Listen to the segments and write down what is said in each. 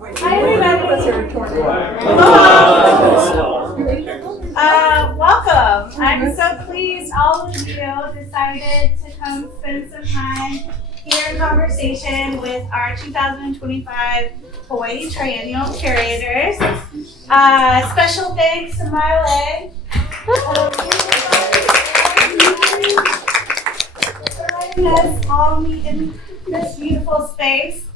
Hi, everybody. Welcome. I'm so pleased all of you decided to come spend some time here in conversation with our 2025 Hawai'i Triennial Curators. Special thanks to Mahalo for letting us all meet in this beautiful space.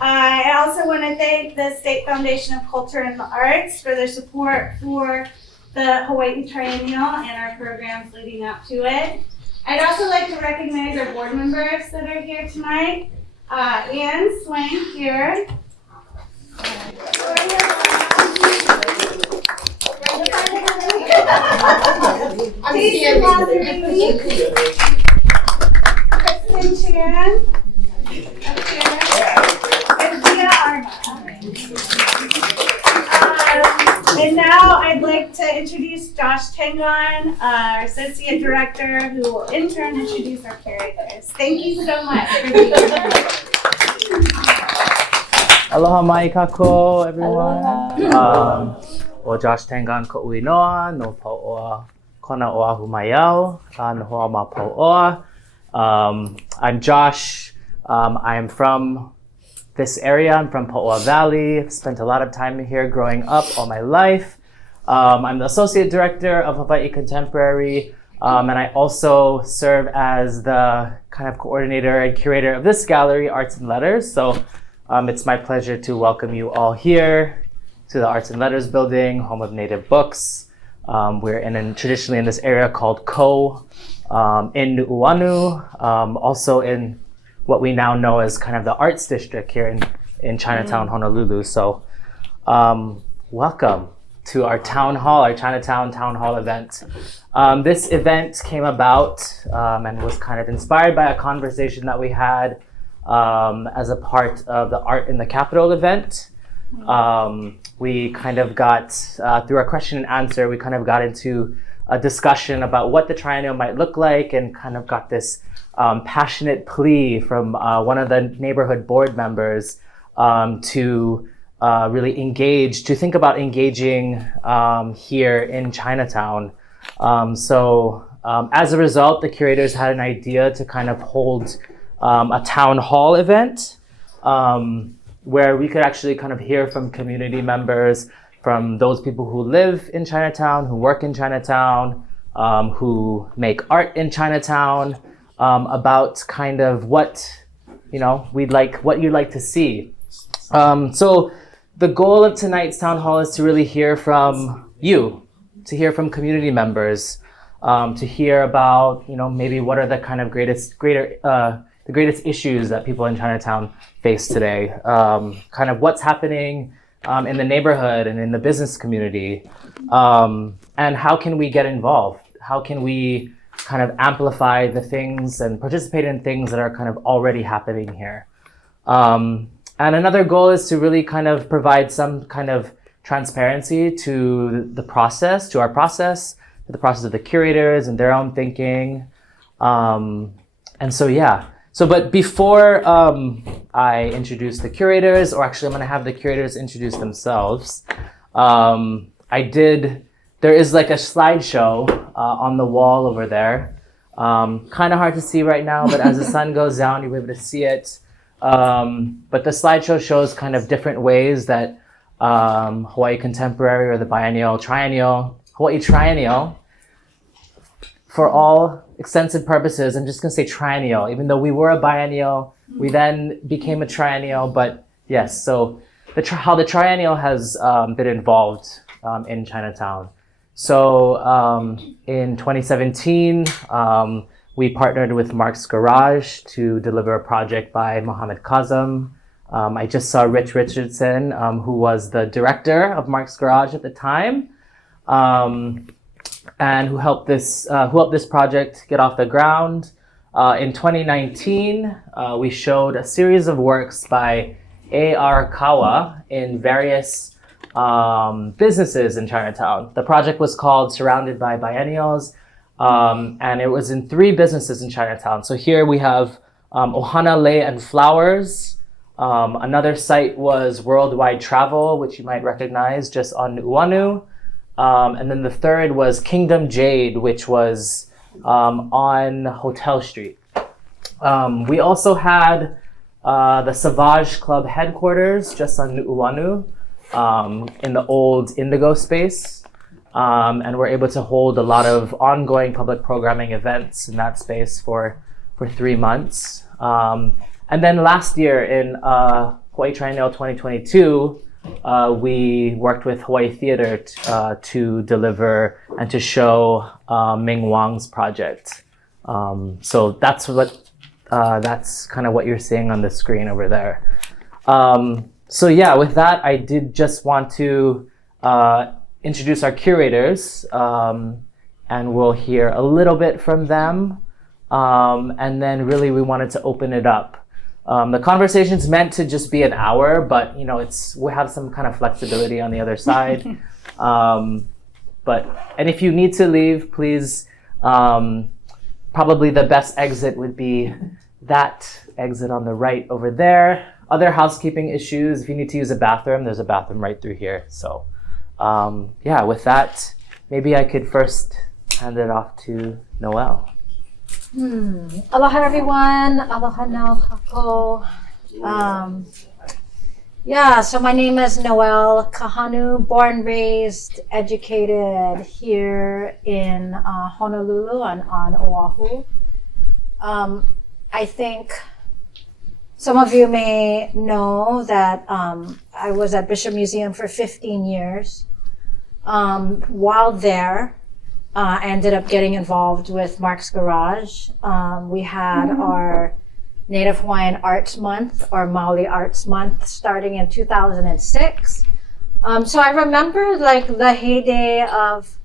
I also want to thank the State Foundation of Culture and the Arts for their support for the Hawai'i Triennial and our programs leading up to it. I'd also like to recognize our board members that are here tonight. Ann Swank here. Jason Lazzarini. Kristen Chan. Up here. And now I'd like to introduce Josh Tangon, our Associate Director, who will in turn introduce our curators. Thank you so much for being here. Aloha mai kako, everyone. O Josh Tangon ko ui noa, no pauoa kona oahu mai au, no hoa ma pauoa. I'm Josh. I am from this area. I'm from Pauoa Valley. I've spent a lot of time here growing up all my life. I'm the Associate Director of Hawai'i Contemporary, and I also serve as the kind of coordinator and curator of this gallery, Arts and Letters. So it's my pleasure to welcome you all here to the Arts and Letters building, home of Native books. We're traditionally in this area called Ko in Nu'uanu, also in what we now know as kind of the arts district here in Chinatown, Honolulu. So welcome to our town hall, our Chinatown town hall event. This event came about and was kind of inspired by a conversation that we had as a part of the Art in the Capital event. We kind of got, through our question and answer, we kind of got into a discussion about what the Triennial might look like and kind of got this passionate plea from one of the neighborhood board members to really engage, to think about engaging here in Chinatown. So as a result, the curators had an idea to kind of hold a town hall event where we could actually kind of hear from community members, from those people who live in Chinatown, who work in Chinatown, who make art in Chinatown, about kind of what what you'd like to see. So the goal of tonight's town hall is to really hear from you, to hear from community members, to hear about maybe what are the kind of greatest issues that people in Chinatown face today, kind of what's happening in the neighborhood and in the business community, and how can we get involved? How can we kind of amplify the things and participate in things that are kind of already happening here? And another goal is to really kind of provide some kind of transparency to the process, to our process, to the process of the curators and their own thinking. And so, yeah. So, but before I introduce the curators, or actually I'm going to have the curators introduce themselves, there is like a slideshow on the wall over there. Kind of hard to see right now, but as the sun goes down, you'll be able to see it. But the slideshow shows kind of different ways that Hawai'i Contemporary or the Hawai'i Triennial, for all extensive purposes, I'm just going to say Triennial, even though we were a biennial, we then became a Triennial. But yes, so how the Triennial has been involved in Chinatown. So in 2017, we partnered with Mark's Garage to deliver a project by Mohammed Kazem. I just saw Rich Richardson, who was the director of Mark's Garage at the time, and who helped this project get off the ground. In 2019, we showed a series of works by A.R. Kawa in various businesses in Chinatown. The project was called Surrounded by Biennials, and it was in 3 businesses in Chinatown. So here we have Ohana Lei and Flowers, Another site was Worldwide Travel, which you might recognize just on Nu'uanu. And then the third was Kingdom Jade, which was on Hotel Street. We also had the Savage Club headquarters just on Nu'uanu in the old Indigo space. And we're able to hold a lot of ongoing public programming events in that space for 3 months. And then last year in Hawaii Triennial 2022, we worked with Hawaii Theater to deliver and to show Ming Wang's project. So that's kind of what you're seeing on the screen over there. So yeah, with that, I did just want to introduce our curators, and we'll hear a little bit from them. And then really we wanted to open it up. The conversation's meant to just be an hour, but you know, we have some kind of flexibility on the other side. And if you need to leave, please, probably the best exit would be that exit on the right over there. Other housekeeping issues, if you need to use a bathroom, there's a bathroom right through here. So yeah, with that, maybe I could first hand it off to Noelle. Aloha everyone, aloha nau kako. Yeah, so my name is Noelle Kahanu, born, raised, educated here in Honolulu and on Oahu. I think some of you may know that I was at Bishop Museum for 15 years. While there, I ended up getting involved with Mark's Garage. We had our Native Hawaiian Arts Month, or Maoli Arts Month, starting in 2006. So I remember like the heyday of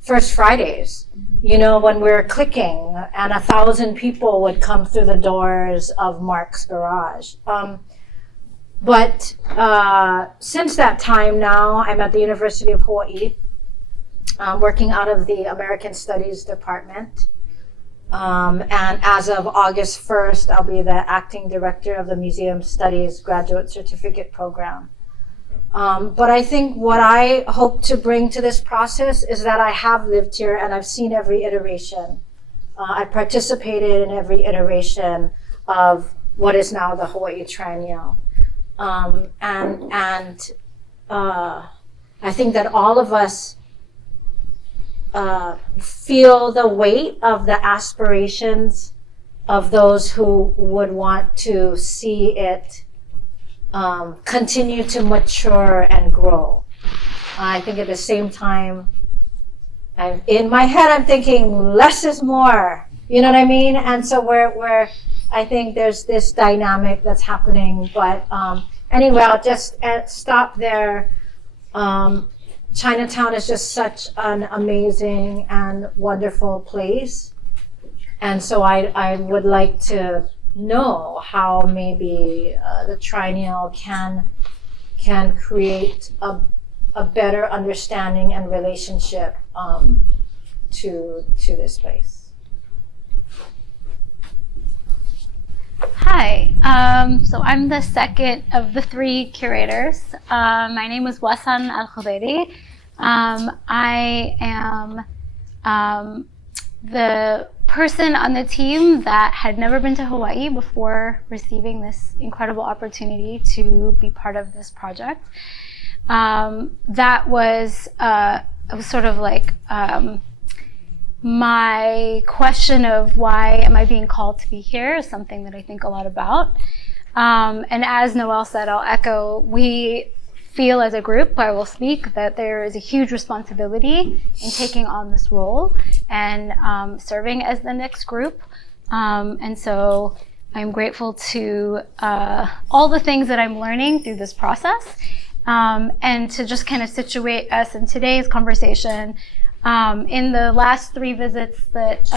First Fridays, you know, when we were clicking and 1,000 people would come through the doors of Mark's Garage. But since that time now, I'm at the University of Hawaii, working out of the American Studies Department. And as of August 1st, I'll be the acting director of the Museum Studies Graduate Certificate Program. But I think what I hope to bring to this process is that I have lived here and I've seen every iteration. I participated in every iteration of what is now the Hawaii Triennial. And I think that all of us feel the weight of the aspirations of those who would want to see it continue to mature and grow. I think at the same time, in my head, I'm thinking less is more. You know what I mean? And so I think there's this dynamic that's happening. But anyway, I'll just stop there. Chinatown is just such an amazing and wonderful place. And so I would like to know how maybe the Triennial can create a better understanding and relationship to this place. Hi, so I'm the second of the three curators. My name is Wasan Al-Khudairi. I am the person on the team that had never been to Hawaii before receiving this incredible opportunity to be part of this project. That was sort of like my question of why am I being called to be here is something that I think a lot about. And as Noelle said, I'll echo, we feel as a group, I will speak, that there is a huge responsibility in taking on this role and serving as the next group. And so I'm grateful to all the things that I'm learning through this process. And to just kind of situate us in today's conversation, in the last 3 visits that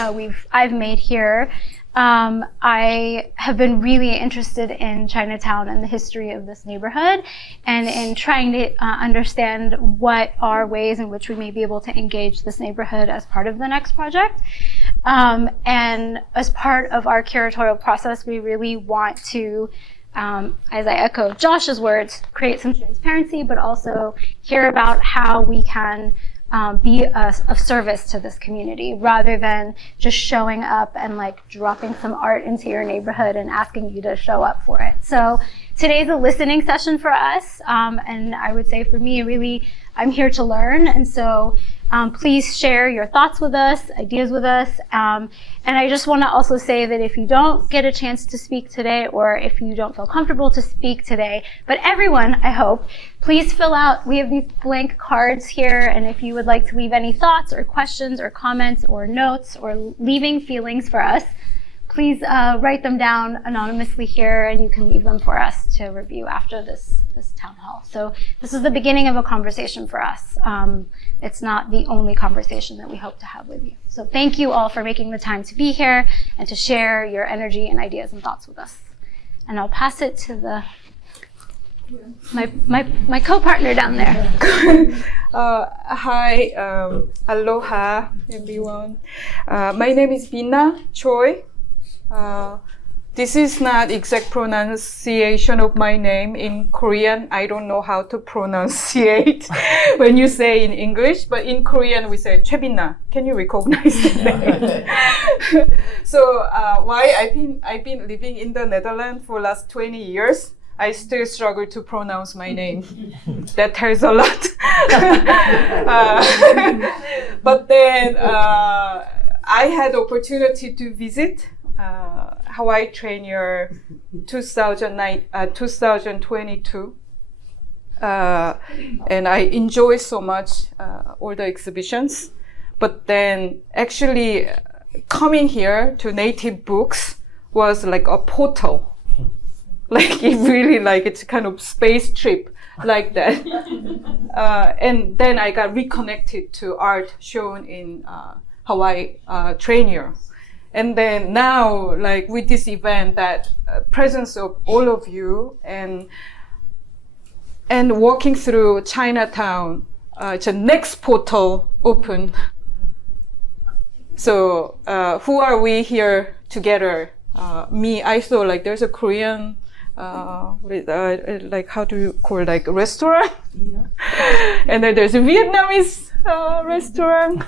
I've made here, I have been really interested in Chinatown and the history of this neighborhood, and in trying to understand what are ways in which we may be able to engage this neighborhood as part of the next project. And as part of our curatorial process, we really want to as I echo Josh's words, create some transparency, but also hear about how we can be of service to this community rather than just showing up and like dropping some art into your neighborhood and asking you to show up for it. So today's a listening session for us. And I would say for me, really, I'm here to learn. And so please share your thoughts with us, ideas with us. And I just want to also say that if you don't get a chance to speak today, or if you don't feel comfortable to speak today, but everyone, I hope, please fill out, we have these blank cards here. And if you would like to leave any thoughts or questions or comments or notes or leaving feelings for us, please write them down anonymously here, and you can leave them for us to review after this town hall. So this is the beginning of a conversation for us. It's not the only conversation that we hope to have with you. So thank you all for making the time to be here and to share your energy and ideas and thoughts with us. And I'll pass it to my co-partner down there. Hi, aloha everyone. My name is Bina Choi. This is not exact pronunciation of my name in Korean. I don't know how to pronunciate when you say in English, but in Korean we say Chebina. Can you recognize the name? So why I've been living in the Netherlands for last 20 years. I still struggle to pronounce my name. That tells a lot. But then I had opportunity to visit Hawaii Triennial 2022. And I enjoy so much all the exhibitions. But then actually coming here to Native Books was like a portal. Like it really like it's kind of space trip like that. And then I got reconnected to art shown in Hawaii Triennial. And then now, like with this event, that presence of all of you and walking through Chinatown, it's a next portal open. So who are we here together? Me, I saw like there's a Korean, like how do you call it, like restaurant? Yeah. And then there's a Vietnamese restaurant,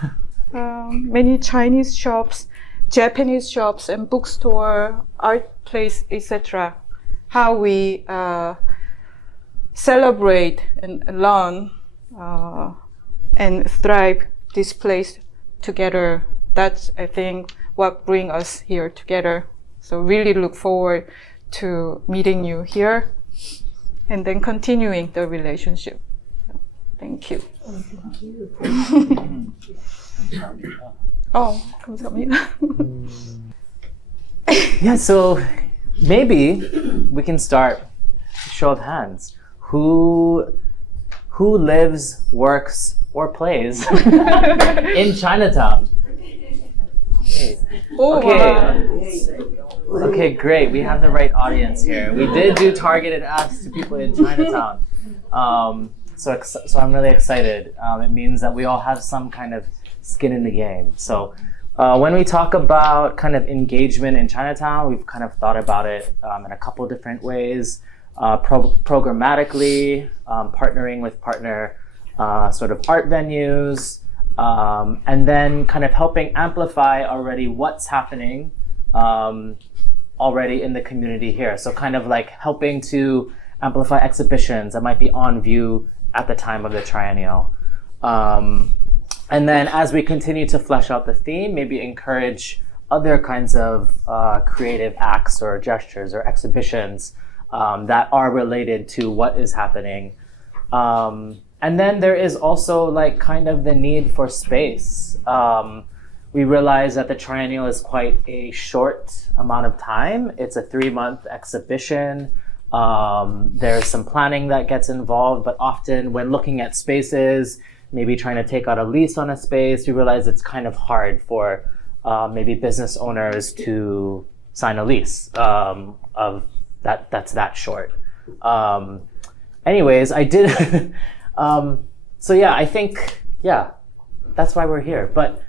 many Chinese shops, Japanese shops and bookstore, art place, etc. How we celebrate and learn and thrive this place together. That's, I think, what brings us here together. So really look forward to meeting you here and then continuing the relationship. So, thank you. Thank you. Oh, 감사합니다. Yeah, so maybe we can start show of hands. Who lives, works, or plays in Chinatown? Okay. Oh, Okay. Okay, great. We have the right audience here. We did do targeted asks to people in Chinatown. So I'm really excited. It means that we all have some kind of skin in the game. So when we talk about kind of engagement in Chinatown, we've kind of thought about it in a couple different ways. Programmatically, partnering with partner sort of art venues, and then kind of helping amplify already what's happening already in the community here. So kind of like helping to amplify exhibitions that might be on view at the time of the Triennial. And then as we continue to flesh out the theme, maybe encourage other kinds of creative acts or gestures or exhibitions that are related to what is happening. And then there is also like kind of the need for space. We realize that the Triennial is quite a short amount of time. It's a 3-month exhibition. There's some planning that gets involved, but often when looking at spaces, maybe trying to take out a lease on a space, we realize it's kind of hard for maybe business owners to sign a lease of that's that short. Anyways, I did. So yeah, I think that's why we're here. But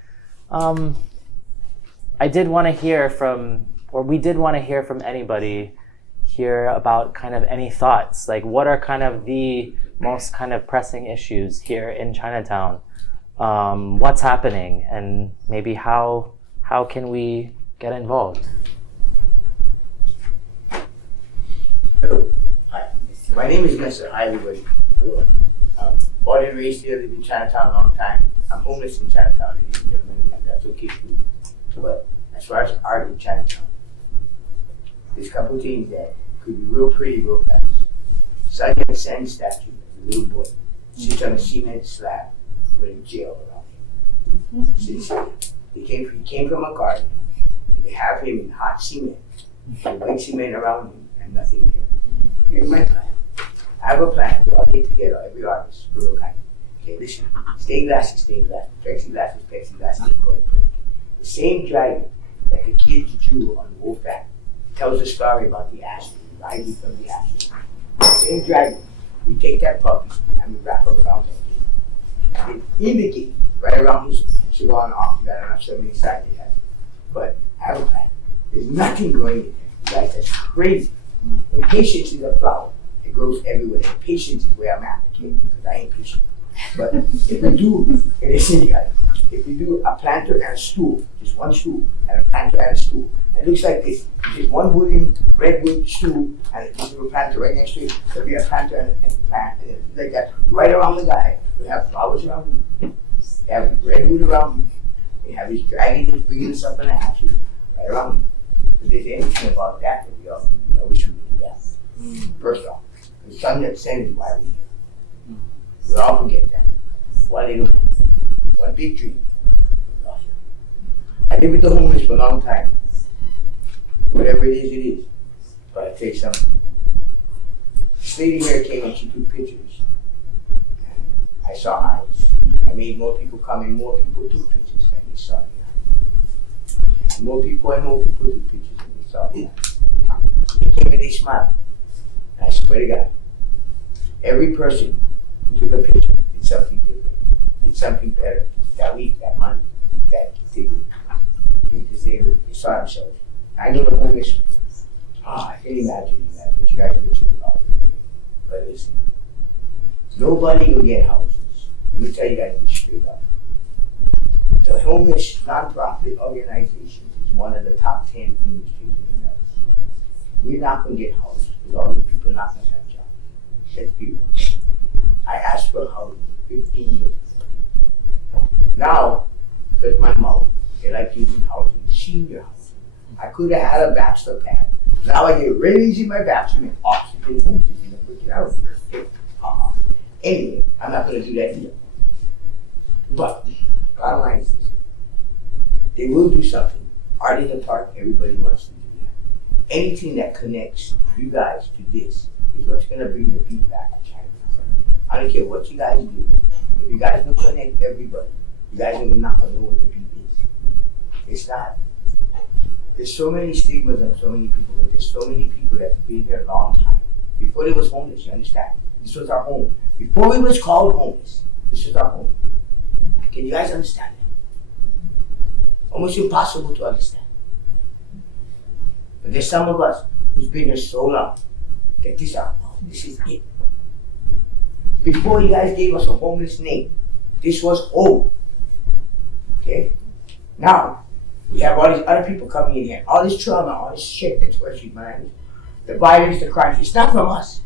I did want to hear from, or we did want to hear from anybody hear about kind of any thoughts. Like, what are kind of the most kind of pressing issues here in Chinatown? What's happening, and maybe how can we get involved? Hello. Hi. My name is Nessa. Hi, everybody. Hello. Born and raised here, lived in Chinatown a long time. I'm homeless in Chinatown, ladies and gentlemen, and that's okay too. But as far as art in Chinatown, there's a couple things that could be real pretty real fast. Sun Sen statue, a little boy, sits on a cement slab with a jail around him. Sits there. He came from a garden, and they have him in hot cement, and white cement around him, and nothing there. Here's my plan. I have a plan. We all get together, every artist, for real kind. Okay, listen. Stained glass is stained glass. Plexiglass is plexiglass. It's going to break. The same dragon that the kids drew on Wolf Act tells the story about the ashes, rising from the ashes. The same dragon, we take that puppy and we wrap it around that gate. And in the gate, right around his cigar and off, you got, I'm not sure how many sides it has. But I have a plan. There's nothing growing in there. You guys, that's crazy. Impatience is a flower. It grows everywhere. Patience is where I'm at, okay? Because I ain't patient. But if we do, listen, you guys, if we do a planter and a stool, just one stool, and a planter and a stool, and it looks like this. Just one wooden, redwood stool, and this little planter right next to it. There'll be a planter and a plant, and like that, right around the guy. We have flowers around him. We have redwood around him. We have his dragon that's bringing us up in the ashes right around him. If there's anything about that we all can do, I wish we could do that. First off, the sun that sends is why we're here. We all forget that. One little man, one big dream. I lived with the homeless for a long time. Whatever it is, it is. But I tell you something. This lady here came and she took pictures. And I saw eyes. I made more people come and more people took pictures and they saw the eyes. More people and more people took pictures and they saw the eyes. They came and they smiled. And I swear to God, every person who took a picture did something different, did something better that week, that month, that they did. Because they saw themselves. I know the homeless. I can imagine what you guys are going to do about it. But listen, nobody will get houses. Let me tell you guys this straight up. The homeless nonprofit organization is one of the top 10 industries in America. We're not going to get houses because all these people are not going to have jobs. Let's be real. I asked for housing 15 years ago. Now, because my mom, they like using housing, senior housing. I could have had a bachelor pad. Now I get raised in my bathroom and oxygen boosters in the freaking house. Anyway, I'm not going to do that either. But, bottom line is this. They will do something. Art in the park, everybody wants to do that. Anything that connects you guys to this is what's going to bring the beat back to China. I don't care what you guys do. If you guys don't connect everybody, you guys are not going to know what the beat is. It's not. There's so many stigmas on so many people, but there's so many people that have been here a long time. Before they was homeless, you understand? This was our home. Before we was called homeless, this was our home. Can you guys understand that? Almost impossible to understand. But there's some of us who's been here so long that this is it. Before you guys gave us a homeless name, this was home. Okay? Now, we have all these other people coming in here, all this trauma, all this shit that's rushing behind us. The violence, the crimes, it's not from us.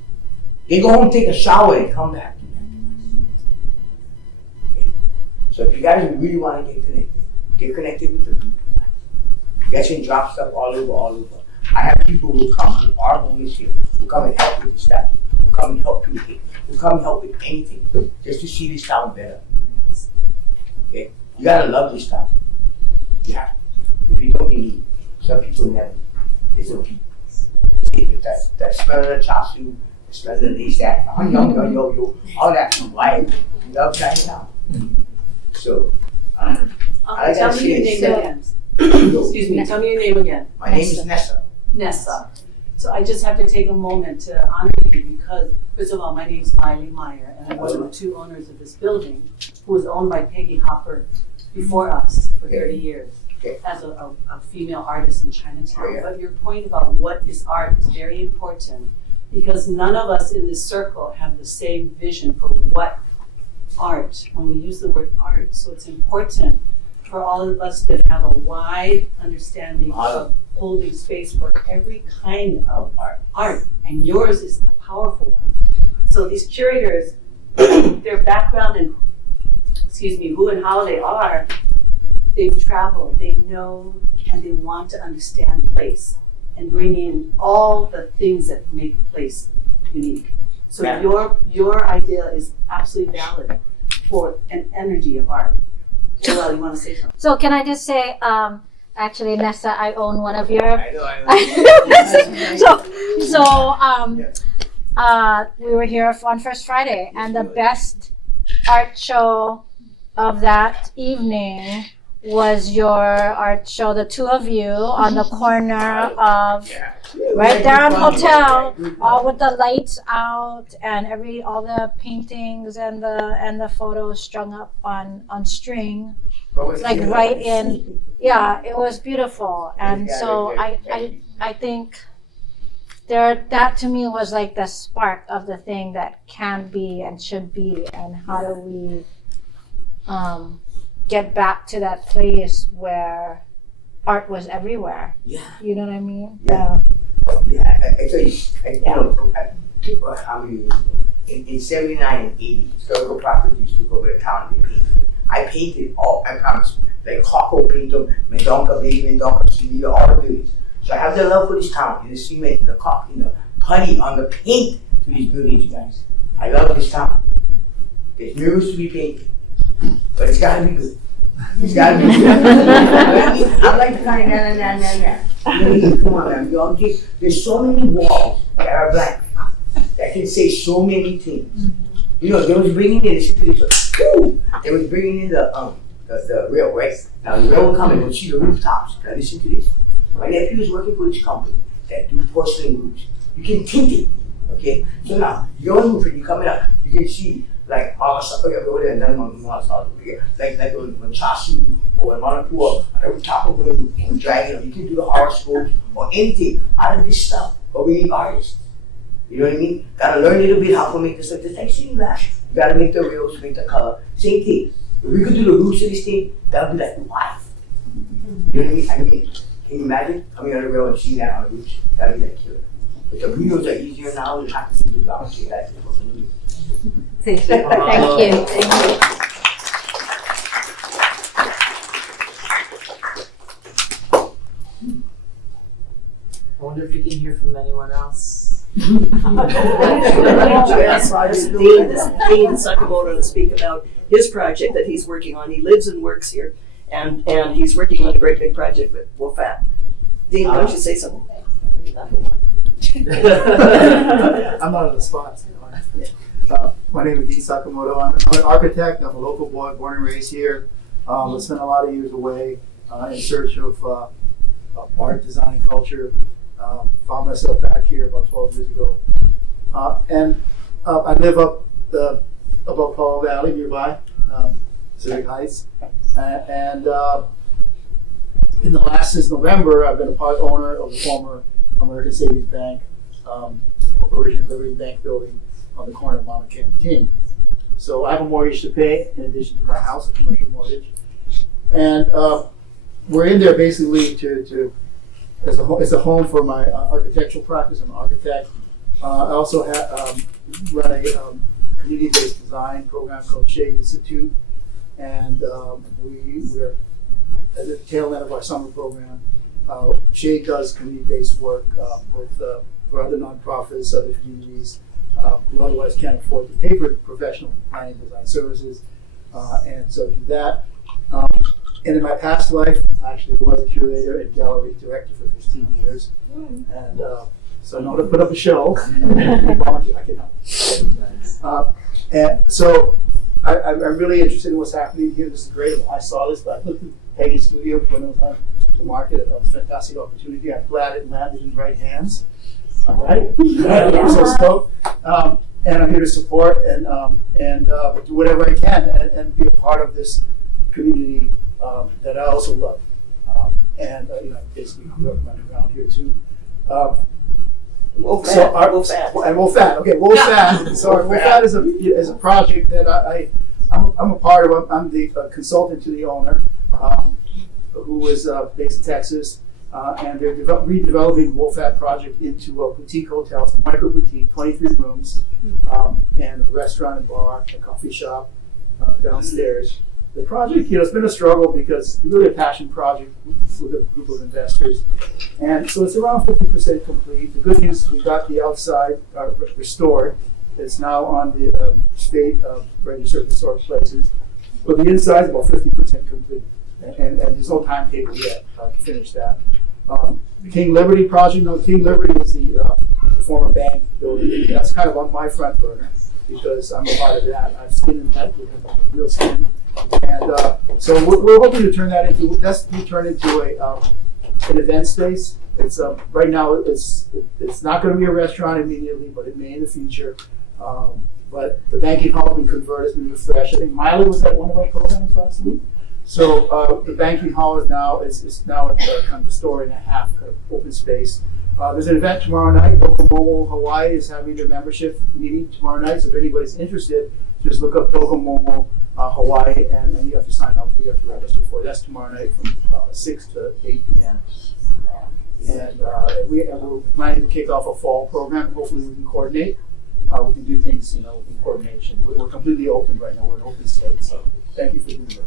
They go home, take a shower, and come back to us. Okay? So if you guys really want to get connected with the people. You guys can drop stuff all over. I have people who come, who are homeless here, who come and help with the statue, who come and help you with it, who come and help with anything, just to see this town better. Okay? You gotta love this town. You have to. If you don't, you need. Some people never. There's some people. That smell of the chop suey, the smell of the that, all that. Why? You love Chinatown. So, tell me your name again. Excuse me, tell me your name again. My name is Nessa. Nessa. So I just have to take a moment to honor you because, first of all, my name is Miley Meyer, and I'm one of the two owners of this building, who was owned by Peggy Hopper before us for 30 years. Okay. as a female artist in Chinatown. Yeah. But your point about what is art is very important because none of us in this circle have the same vision for what art, when we use the word art. So it's important for all of us to have a wide understanding of holding space for every kind of art. And yours is a powerful one. So these curators, their background and, who and how they are, they've traveled, they know, and they want to understand place and bring in all the things that make a place unique. So your idea is absolutely valid for an energy of art. Well, you want to say something? So can I just say, actually, Nessa, I own one of your. I know. We were here on First Friday, and the best art show of that evening was your art show, the two of you on the corner of right there on Hotel, all with the lights out and all the paintings and the photos strung up on string, like right in. Yeah, it was beautiful, and so I think that to me was like the spark of the thing that can be and should be, and how do we get back to that place where art was everywhere. Yeah. You know what I mean? Yeah. Yeah, actually, people how many years ago? In 79 and 80, historical properties took over the town and they painted. I painted all, I promise, like Hawai'i painted, Mendonca Bay, Mendonca City, all the buildings. So I have the love for this town, in the cement, in the caulk, in the putty, on the paint to these buildings, you guys. I love this town. There's murals to be painted, but it's gotta be good. It's gotta be good. I mean, I'm like the kind of come on, man. You all get, there's so many walls that are blank that can say so many things. You know, they was bringing in, they was bringing in the rail, right? Now the rail will come and we'll see the rooftops. Now listen to this. My nephew is working for this company that do porcelain roofs. You can tint it, okay? So now, you go on the roof and you come up, you can see like over there, and then like when Chasu or when Manapua, on the top of the roof, and dragging them, you can do the horoscopes or anything out of this stuff. But we need artists. You know what I mean? Gotta learn a little bit how to make this like this, like sitting glass. You gotta make the rails, make the color. Same thing. If we could do the roofs of this thing, that would be like, wow. You know what I mean? Can you imagine coming on the rail and seeing that on the roofs? That'd be like killer. But the windows are easier now, you have to do the ground. So that's what we do. Thank you. Thank you. I wonder if we can hear from anyone else. Dean Sakamoto to speak about his project that he's working on. He lives and works here, and he's working on a great big project with WOFAT. Dean, why don't you say something? I'm not on the spot. My name is Dean Sakamoto. I'm an architect. I'm a local boy, born and raised here. I spent a lot of years away in search of art, design, culture. Found myself back here about 12 years ago. And I live up above Paul Valley nearby, Pacific Heights. And since November, I've been a part owner of the former American Savings Bank, original Liberty Bank building on the corner of Mount and King. So I have a mortgage to pay in addition to my house, a commercial mortgage. And we're in there basically as a home for my architectural practice. I'm an architect. I also run a community-based design program called Shade Institute. And we're at the tail end of our summer program. Shade does community-based work for other nonprofits, other communities who otherwise can't afford to pay for professional planning design services, and so do that. And in my past life, I actually was a curator and gallery director for 15 years, and so I know how to put up a show. I can help. And so I'm really interested in what's happening here. This is great. I saw this, but I looked at Peggy's studio when it was on the market. I thought it was a fantastic opportunity. I'm glad it landed in the right hands. All right. I'm so stoked. And I'm here to support and do whatever I can and be a part of this community that I also love. and basically grew up running around here too. Wolf So Fat, Wolf Fat. And Wolfat, okay, Wolfat. So Wolfat is a project that I'm a part of. I'm the consultant to the owner, who is based in Texas, and they're redeveloping Wolfat project into a boutique hotel. It's a micro boutique, 23 rooms, and a restaurant and bar, a coffee shop downstairs. The project, it's been a struggle because it's really a passion project with a group of investors. And so it's around 50% complete. The good news is we got the outside restored. It's now on the state register of historic places. But the inside is about 50% complete. And there's no timetable yet to finish that. The King Liberty project, King Liberty is the former bank building. That's kind of on my front burner because I'm a part of that. I've skin in that, real skin. And so we're hoping to turn that into an event space. It's right now it's not going to be a restaurant immediately, but it may in the future. But the banking hall has been converted, has been refreshed. I think Mahalo was at one of our programs last week. So the banking hall is now kind of a story and a half kind of open space. There's an event tomorrow night. Docomomo Hawai'i is having their membership meeting tomorrow night. So if anybody's interested, just look up Docomomo Hawai'i, and you have to sign up. You have to register for it. That's tomorrow night from 6 to 8 p.m. And we're planning to kick off a fall program. Hopefully we can coordinate. We can do things, in coordination. We're completely open right now. We're an open state. So thank you for doing this.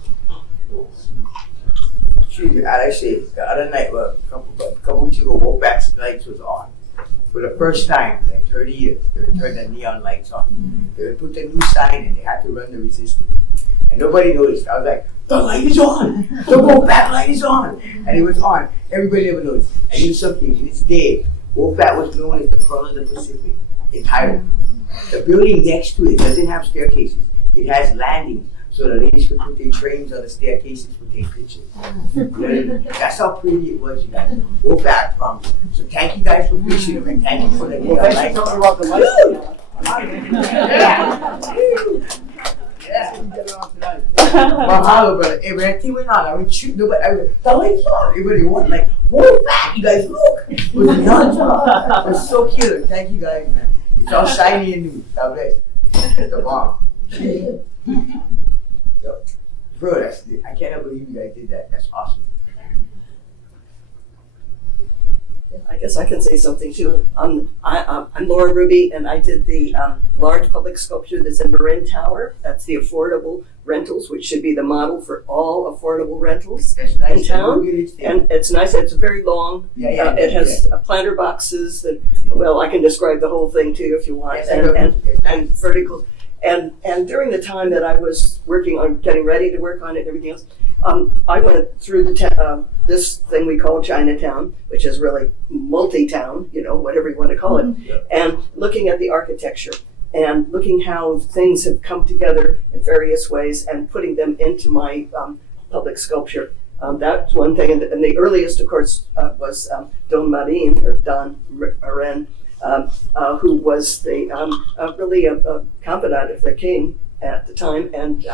Shoot, I say the other night, a couple weeks ago, Wolf's lights was on. For the first time in 30 years, they would turn the neon lights on. They would put the new sign and they had to run the resistance. And nobody noticed. I was like, the light is on! The Wolf light is on! And it was on. Everybody never noticed. I knew something. To this day, Wolf was known as the Pearl of the Pacific. It's higher. The building next to it doesn't have staircases. It has landings. So the ladies could put their trains on the staircases to take pictures. That's how pretty it was, you guys. Wolf, I promise. So thank you guys for fixing them, and thank you for the Thanks for talking about the lights. Mahalo, brother. Everything went on. I would shoot nobody. The lights on. Everybody went like, Wolf, you guys look. It was nuts. It was so killer. Thank you guys, man. It's all shiny and new. God bless. It's the bomb. Yep. Bro, I cannot believe you guys did that. That's awesome. I guess I can say something too. I'm Laura Ruby, and I did the large public sculpture that's in Marin Tower. That's the affordable rentals, which should be the model for all affordable rentals in town. And it's nice. It's very long. It has planter boxes that, well, I can describe the whole thing to you if you want, and vertical. And during the time that I was working on getting ready to work on it and everything else, I went through this thing we call Chinatown, which is really multi-town, whatever you want to call it, and looking at the architecture and looking how things have come together in various ways and putting them into my public sculpture. That's one thing. And the earliest, of course, was Don Marin, or Don Marin, who was really a confidant of the king at the time, and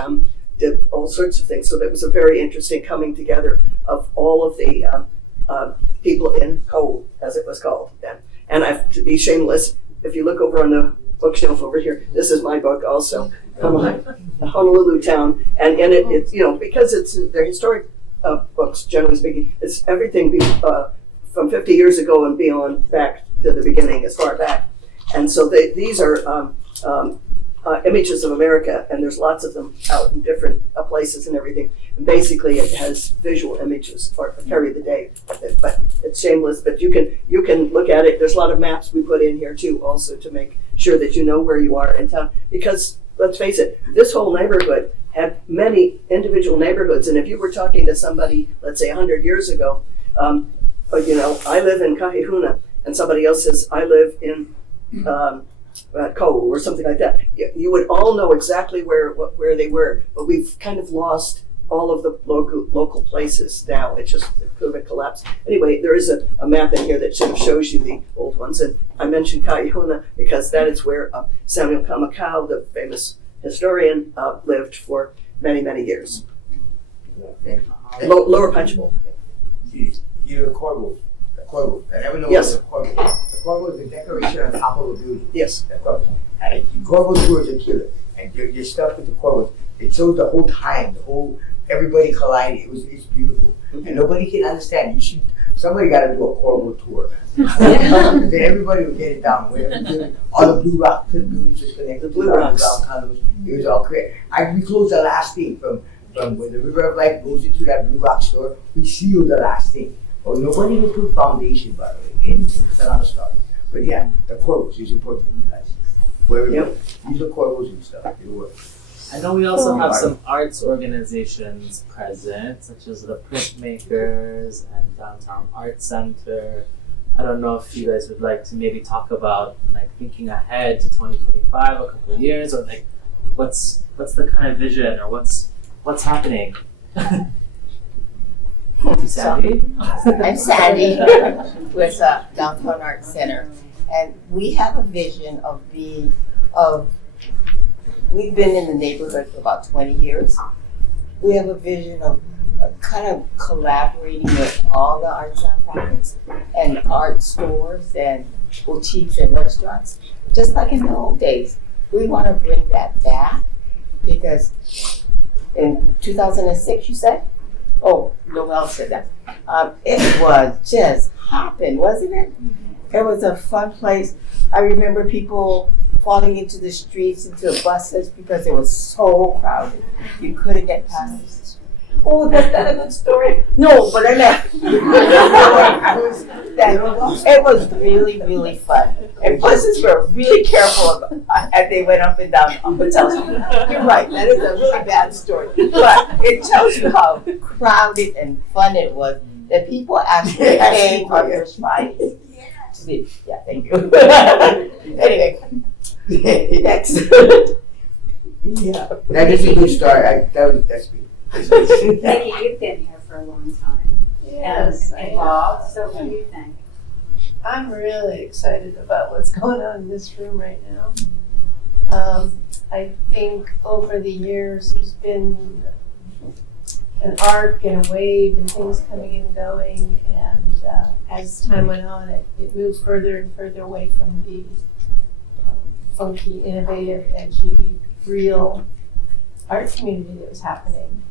did all sorts of things. So that was a very interesting coming together of all of the people in Kou, as it was called then. And to be shameless, if you look over on the bookshelf over here, this is my book also, Honolulu Town, and in it's because they're historic books, generally speaking. It's everything from 50 years ago and beyond, back to the beginning, as far back. And so these are images of America, and there's lots of them out in different places and everything. And basically, it has visual images for carry the day. But it's shameless. But you can look at it. There's a lot of maps we put in here too, also to make sure that you know where you are in town. Because let's face it, this whole neighborhood had many individual neighborhoods. And if you were talking to somebody, let's say 100 years ago, I live in Kahihuna, and somebody else says, I live in Kou, or something like that. You would all know exactly where they were, but we've kind of lost all of the local places now. It just could have collapsed. Anyway, there is a map in here that sort of shows you the old ones, and I mentioned Kahihuna because that is where Samuel Kamakau, the famous historian, lived for many, many years. Lower Punchbowl. you know the corvos. The corvos. I never know Yes. what the corvo. The corvo is a decoration on top of a building. Yes. The corvo. And corvo tours are killer. And your stuff with the corvos, it shows the whole time, everybody colliding. It's beautiful. And nobody can understand. Somebody got to do a corvo tour, man. Then everybody will get it down. All the Blue Rock buildings is connected to the underground tunnels. It was all great. We closed the last thing from when the River of Life goes into that Blue Rock store. We sealed the last thing. Oh, nobody will put foundation, by the way. It's another story. But yeah, the corvos is important, guys. Use the corvos and stuff. It works. I know we also have some arts organizations present, such as the Printmakers and Downtown Art Center. I don't know if you guys would like to maybe talk about like thinking ahead to 2025, a couple of years, or like what's the kind of vision or what's happening. Sandy? I'm Sandy with Downtown Art Center, and we have a vision of we've been in the neighborhood for about 20 years. We have a vision of kind of collaborating with all the arts nonprofits and art stores and boutiques and restaurants, just like in the old days. We want to bring that back because in 2006, you said? Oh, Noel said that. It was just hopping, wasn't it? It was a fun place. I remember people falling into the streets, into the buses because it was so crowded. You couldn't get past. Oh, that's not a good story. No, but I left. It was really, really fun. And buses were really careful as they went up and down Hotel Street. You're right, that is a really bad story. But it tells you how crowded and fun it was that people actually came on their smiles. Yeah, thank you. Anyway, next. Yeah. That is a good start. That's good. Becky, you've been here for a long time. Yes, And involved, so what do you think? I'm really excited about what's going on in this room right now. I think over the years there's been an arc and a wave and things coming and going, and as time went on it moved further and further away from the funky, innovative, edgy, real art community that was happening.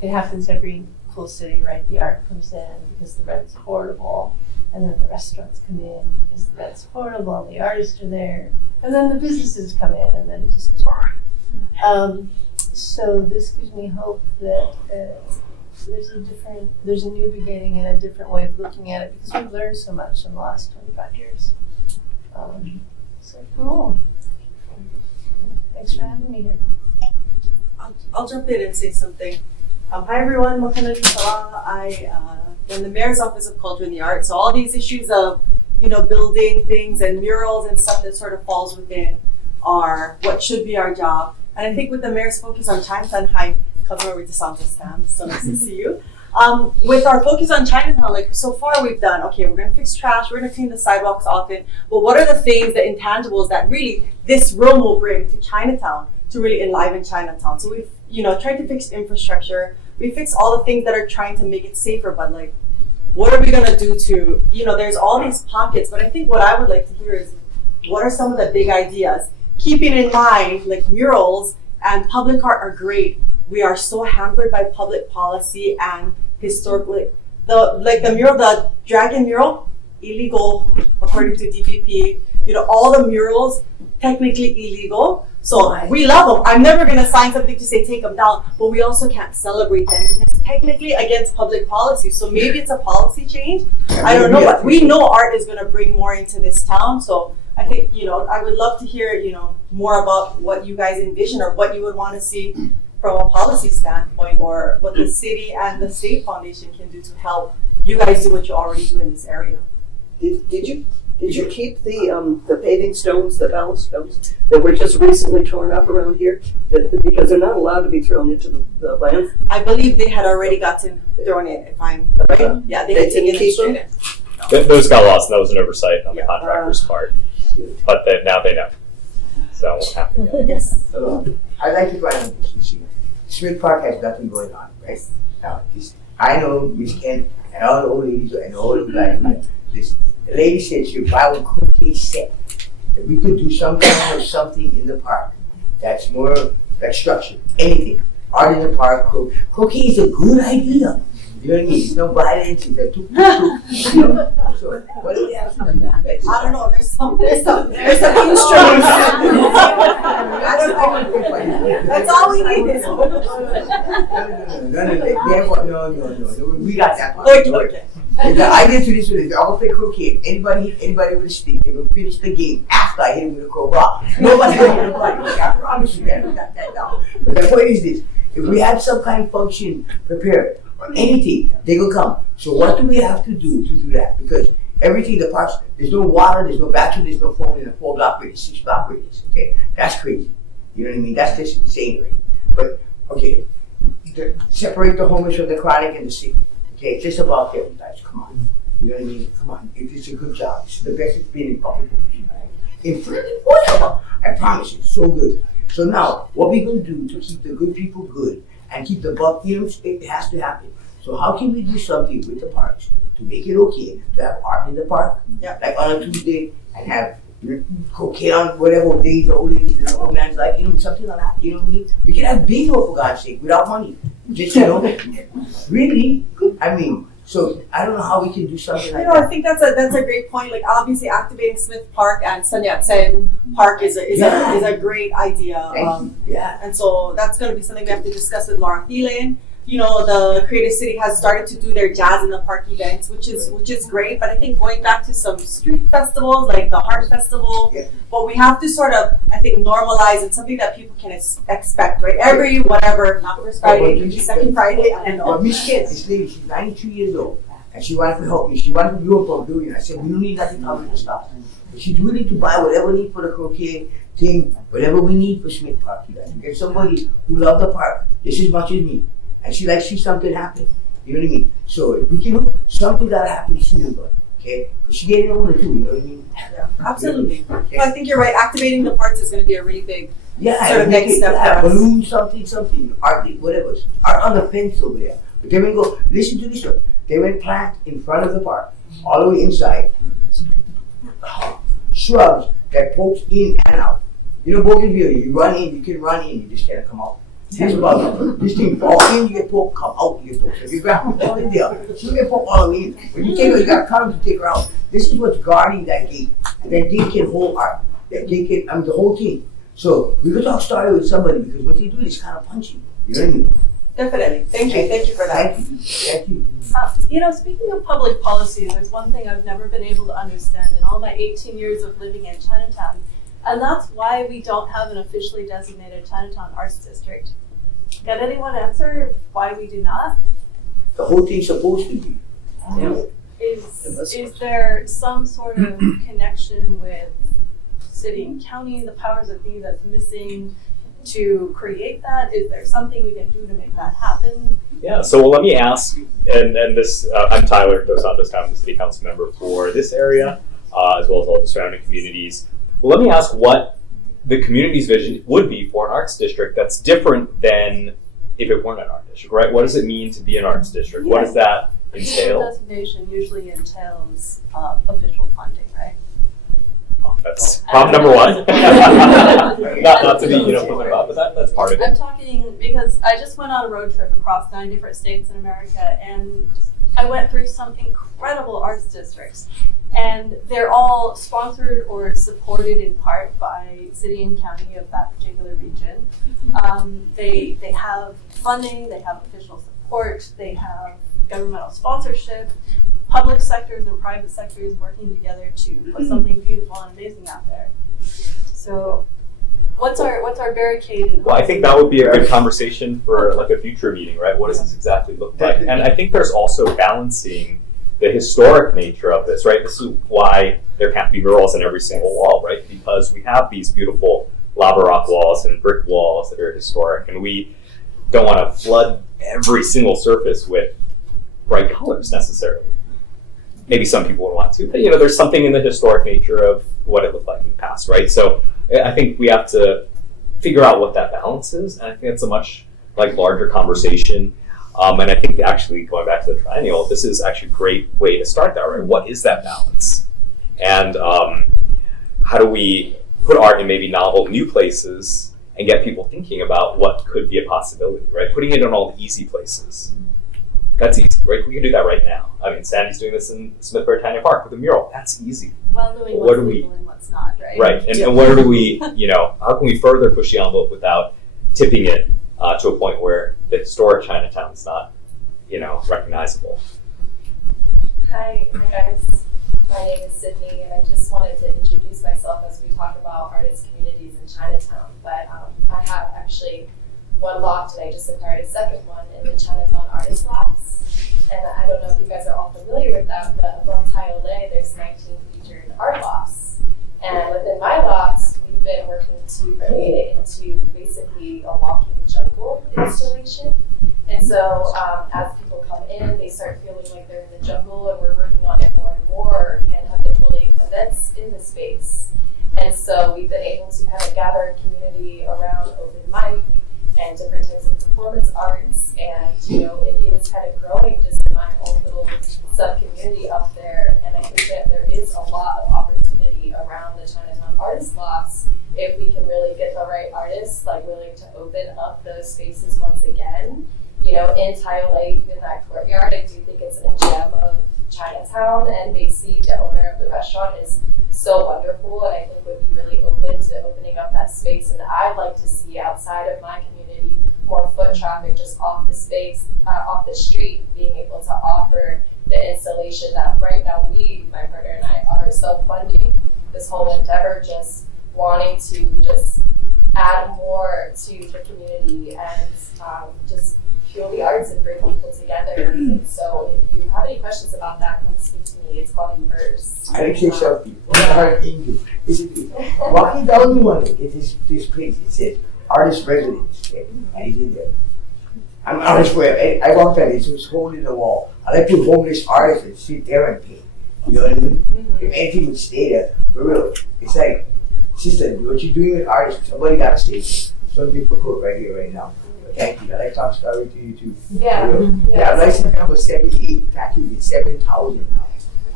It happens every cool city, right? The art comes in because the rent's affordable, and then the restaurants come in because the rent's affordable, and the artists are there, and then the businesses come in, and then it just goes on. So this gives me hope that there's a new beginning and a different way of looking at it, because we've learned so much in the last 25 years. So cool. Thanks for having me here. I'll jump in and say something. Hi everyone, Mahalo. I run the Mayor's Office of Culture and the Arts. So all these issues of, building things and murals and stuff that sort of falls within are what should be our job. And I think with the Mayor's focus on Chinatown, hi, Councilmember DeSantis stands, so nice to see you. With our focus on Chinatown, like so far we've done, okay, we're gonna fix trash, we're gonna clean the sidewalks often, but what are the things, the intangibles that really this room will bring to Chinatown to really enliven Chinatown? So we've, tried to fix infrastructure, we fix all the things that are trying to make it safer, but like, what are we gonna do to, there's all these pockets, but I think what I would like to hear is, what are some of the big ideas? Keeping in mind, like murals and public art are great. We are so hampered by public policy and historically, the dragon mural, illegal according to DPP. All the murals technically illegal. So we love them. I'm never gonna sign something to say take them down, but we also can't celebrate them because technically against public policy. So maybe it's a policy change. I don't know, but we know art is gonna bring more into this town. So I think, I would love to hear, more about what you guys envision or what you would want to see from a policy standpoint, or what the city and the state foundation can do to help you guys do what you already do in this area. Did you keep the paving stones, the ballast stones that were just recently torn up around here? Because they're not allowed to be thrown into the land. I believe they had already gotten thrown in, if I'm right. Yeah, they had taken it straight in. Those got lost, and that was an oversight on the contractor's part. But now they know. So it won't happen again. Yes. I'd like to go on this. Smith Park has nothing going on, right? Now, I know Miss Kent and all the old ladies and all the guys. The lady said she would buy one cookie set. If we could do some kind of something in the park that's more like structured, anything. Art in the park, cookie is a good idea. You know what I mean? It's no violence, it's a tuk. You know? So what do we have to do? I don't know, there's some instruments. That's all we need is. No, we got that part. Okay. I did to this one is I will play croquet. Anybody hit anybody with a stick, they will finish the game after I hit him with a crowbar. Nobody hit anybody. I promise you that we got that down. But the point is this: if we have some kind of function prepared or anything, they will come. So what do we have to do that? Because everything, the parks, there's no water, there's no bathroom, there's no phone in a 4-block radius, 6-block radius. Okay, that's crazy. You know what I mean? That's just insane, right? But okay, separate the homeless from the chronic and the sick. Okay, it's just about them, guys. Come on. You know what I mean? Come on. It's a good job. It's the best it's been in public policy, right? In Florida, whatever. I promise you, it's so good. So now, what we're going to do to keep the good people good and keep the buck, you know, it has to happen. So how can we do something with the parks to make it okay to have art in the park? Yeah. Like on a Tuesday and have cocaine on whatever days the old ladies and the old man's like, you know, something like that. You know what I mean? We can have bingo for God's sake without money. Just, you know, really? I mean, so I don't know how we can do something like You know, that. I think that's a great point. Like obviously activating Smith Park and Sun Yat-sen Park is a great idea. Yeah. And so that's going to be something we have to discuss with Laura Thielen. You know, the Creative City has started to do their Jazz in the Park events, which is great. But I think going back to some street festivals like the Heart Festival, but we have to sort of, I think, normalize it's something that people can expect, right? Every whatever, not first Friday, second Friday, I don't know. But Miss Kent, this lady, she's 92 years old, and she wanted to help me. She wanted to do a pavilion. I said, we don't need nothing covered to stop. But she's willing to buy whatever we need for the croquet thing, whatever we need for Smith Park. You guys get somebody who loves the park just as much as me. And she likes to see something happen. You know what I mean? So if we can do something that happens sooner, but okay? Because she getting older too, you know what I mean? Yeah, absolutely. Okay. So I think you're right. Activating the parks is going to be a really big sort of next step for us. Balloon, something, art, whatever. Art on the fence over there. But then we go, listen to this one. They went plant in front of the park, all the way inside. Shrubs that pokes in and out. You know, bougainvillea, you run in, you can run in, you just can't come out. That's about this thing fall in, you get poked, come out, you get poked. So if you grab fall in there, you get poked all the way in. When you take her, you got to come to take her out. This is what's guarding that gate. And that gate can hold art. That gate can, I mean, the whole thing. So we could talk started with somebody because what they do is kind of punchy. You know what I mean? Definitely. Thank you for that. Thank you. You know, speaking of public policy, there's one thing I've never been able to understand in all my 18 years of living in Chinatown, and that's why we don't have an officially designated Chinatown Arts District. Can anyone answer why we do not? The whole thing's supposed to be. Yeah. Is there some sort of connection with city and county, the powers that be that's missing to create that? Is there something we can do to make that happen? Yeah, so let me ask, and this, I'm Tyler Dos Santos, I'm the city council member for this area, as well as all the surrounding communities. Well, let me ask what the community's vision would be for an arts district that's different than if it weren't an art district, right? What does it mean to be an arts district? What does that entail? Designation usually entails official funding, right? Well, that's problem number one. not to be flippant about, but that's part of it. I'm talking because I just went on a road trip across 9 different states in America, and I went through some incredible arts districts. And they're all sponsored or supported in part by city and county of that particular region. They have funding, they have official support, they have governmental sponsorship, public sectors and private sectors working together to put something beautiful and amazing out there. So what's our barricade? Well, I think that would be a good conversation for like a future meeting, right? What does this exactly look like? And I think there's also balancing the historic nature of this, right? This is why there can't be murals in every single wall, right? Because we have these beautiful lava rock walls and brick walls that are historic, and we don't want to flood every single surface with bright colors necessarily. Maybe some people would want to, but there's something in the historic nature of what it looked like in the past, right? So I think we have to figure out what that balance is, and I think it's a much larger conversation. And I think actually going back to the Triennial, this is actually a great way to start that, right? What is that balance? And how do we put art in maybe novel, new places and get people thinking about what could be a possibility, right? Putting it in all the easy places. That's easy, right? We can do that right now. I mean, Sandy's doing this in Smith Britannia Park with a mural. That's easy. Well, knowing What what's do we- legal and what's not, right? Right, and what do we, how can we further push the envelope without tipping it to a point where the historic Chinatown is not, recognizable? Hi guys. My name is Sydney, and I just wanted to introduce myself as we talk about artist communities in Chinatown. But I have actually one loft, and I just acquired a second one in the Chinatown Artist Lofts. And I don't know if you guys are all familiar with that, but along Tai Ole, there's 19 featured art lofts. And within my lofts, we've been working to create it into basically a walking jungle installation. And so as people come in, they start feeling like they're in the jungle, and we're working on it more and more and have been holding events in the space. And so we've been able to kind of gather a community around open mic and different types of performance arts. And, it is kind of growing just in my own little sub-community up there. And I think that there is a lot of opportunity around the Chinatown Artist Lofts if we can really get the right artists, like willing to open up those spaces once again. In Tai Ole, even that courtyard, I do think it's a gem of Chinatown, and Macy, the owner of the restaurant, is so wonderful, and I think would be really open to opening up that space. And I'd like to see outside of my community more foot traffic just off the space, off the street, being able to offer the installation that right now my partner and I are self-funding this whole endeavor, just wanting to just add more to the community and just fuel the arts and bring people together. And so if you have any questions about that, come speak to me. It's called Inverse. I like to say something. Walking down the one, it is this place. It says artist residence, okay? And he's in there. I'm an artist where I walked on it, it was holding the wall. I like to homeless artists and sit there and paint. You know what I mean? If anything would stay there, for real. It's like, sister, what you're doing with artists, somebody gotta stay there. Some people put right here, right now. Thank you. I like talk story to you too. Yeah. I'm licensed number 78 tattoo. It's 7,000 now.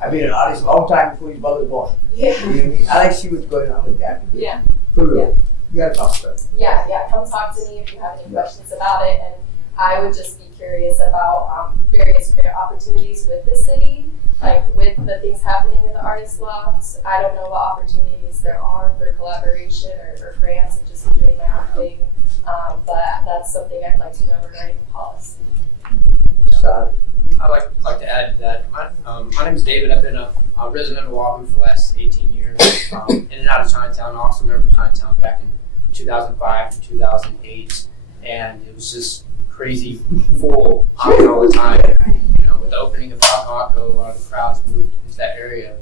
I've been an artist a long time before his brother was born. Yeah. You know what I mean? I like to see what's going on with that. Yeah. For real. You gotta talk story. Yeah. Come talk to me if you have any questions about it. And I would just be curious about various opportunities with the city, like with the things happening in the artist lofts. I don't know what opportunities there are for collaboration or grants, and just doing my own thing. But that's something I'd like to know regarding policy. I'd like to add that my name is David. I've been a resident of Oahu for the last 18 years, in and out of Chinatown. I also remember Chinatown back in 2005 to 2008, and it was just crazy full all the time. With the opening of Hawai'i, a lot of the crowds moved into that area.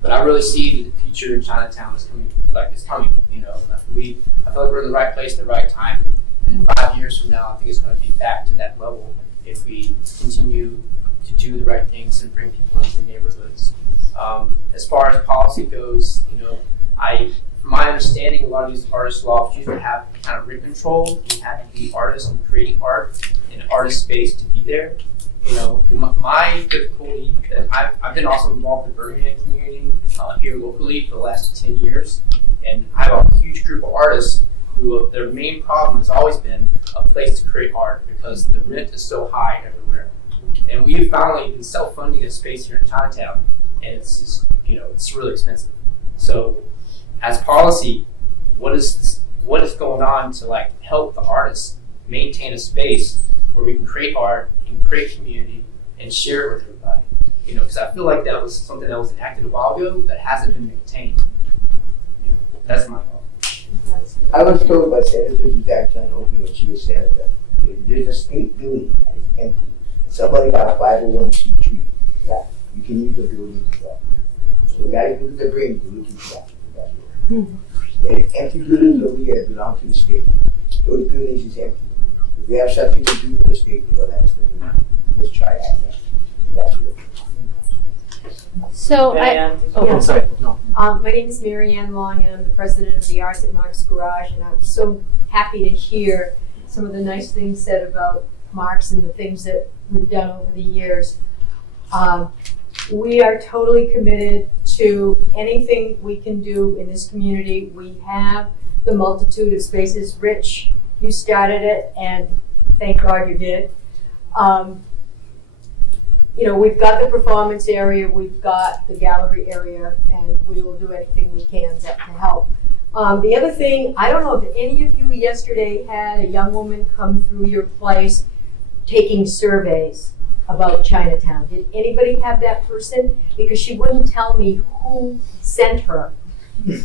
But I really see that the future in Chinatown is coming. I feel like we're in the right place at the right time. And 5 years from now, I think it's going to be back to that level if we continue to do the right things and bring people into the neighborhoods. As far as policy goes, from my understanding, a lot of these artist lofts usually have kind of written control. You have to be artists and creating art in an artist space to be there. My difficulty, I've been also involved in the Birmingham community here locally for the last 10 years, and I have a huge group of artists who their main problem has always been a place to create art because the rent is so high everywhere. And we've finally been self-funding a space here in Chinatown, and it's just, it's really expensive. So as policy, what is going on to help the artists maintain a space where we can create art and create community and share it with everybody? Because I feel like that was something that was enacted a while ago that hasn't been maintained. That's my thought. I was told by Senator Suzanne Oakley when she was senator, there's a state building and it's empty. Somebody got a 501c3 that you can use the building for that. So guys with the brain to look into that. There's empty buildings over here that belong to the state. Those buildings is empty. If we have something to do with the state, they'll let us do it. Let's try that. That's real. So sorry. No. My name is Marianne Long, and I'm the president of the Arts at Mark's Garage, and I'm so happy to hear some of the nice things said about marks and the things that we've done over the years. We are totally committed to anything we can do in this community. We have the multitude of spaces. Rich, you started it, and thank God you did. We've got the performance area, we've got the gallery area, and we will do anything we can to help. The other thing, I don't know if any of you yesterday had a young woman come through your place taking surveys about Chinatown. Did anybody have that person? Because she wouldn't tell me who sent her. A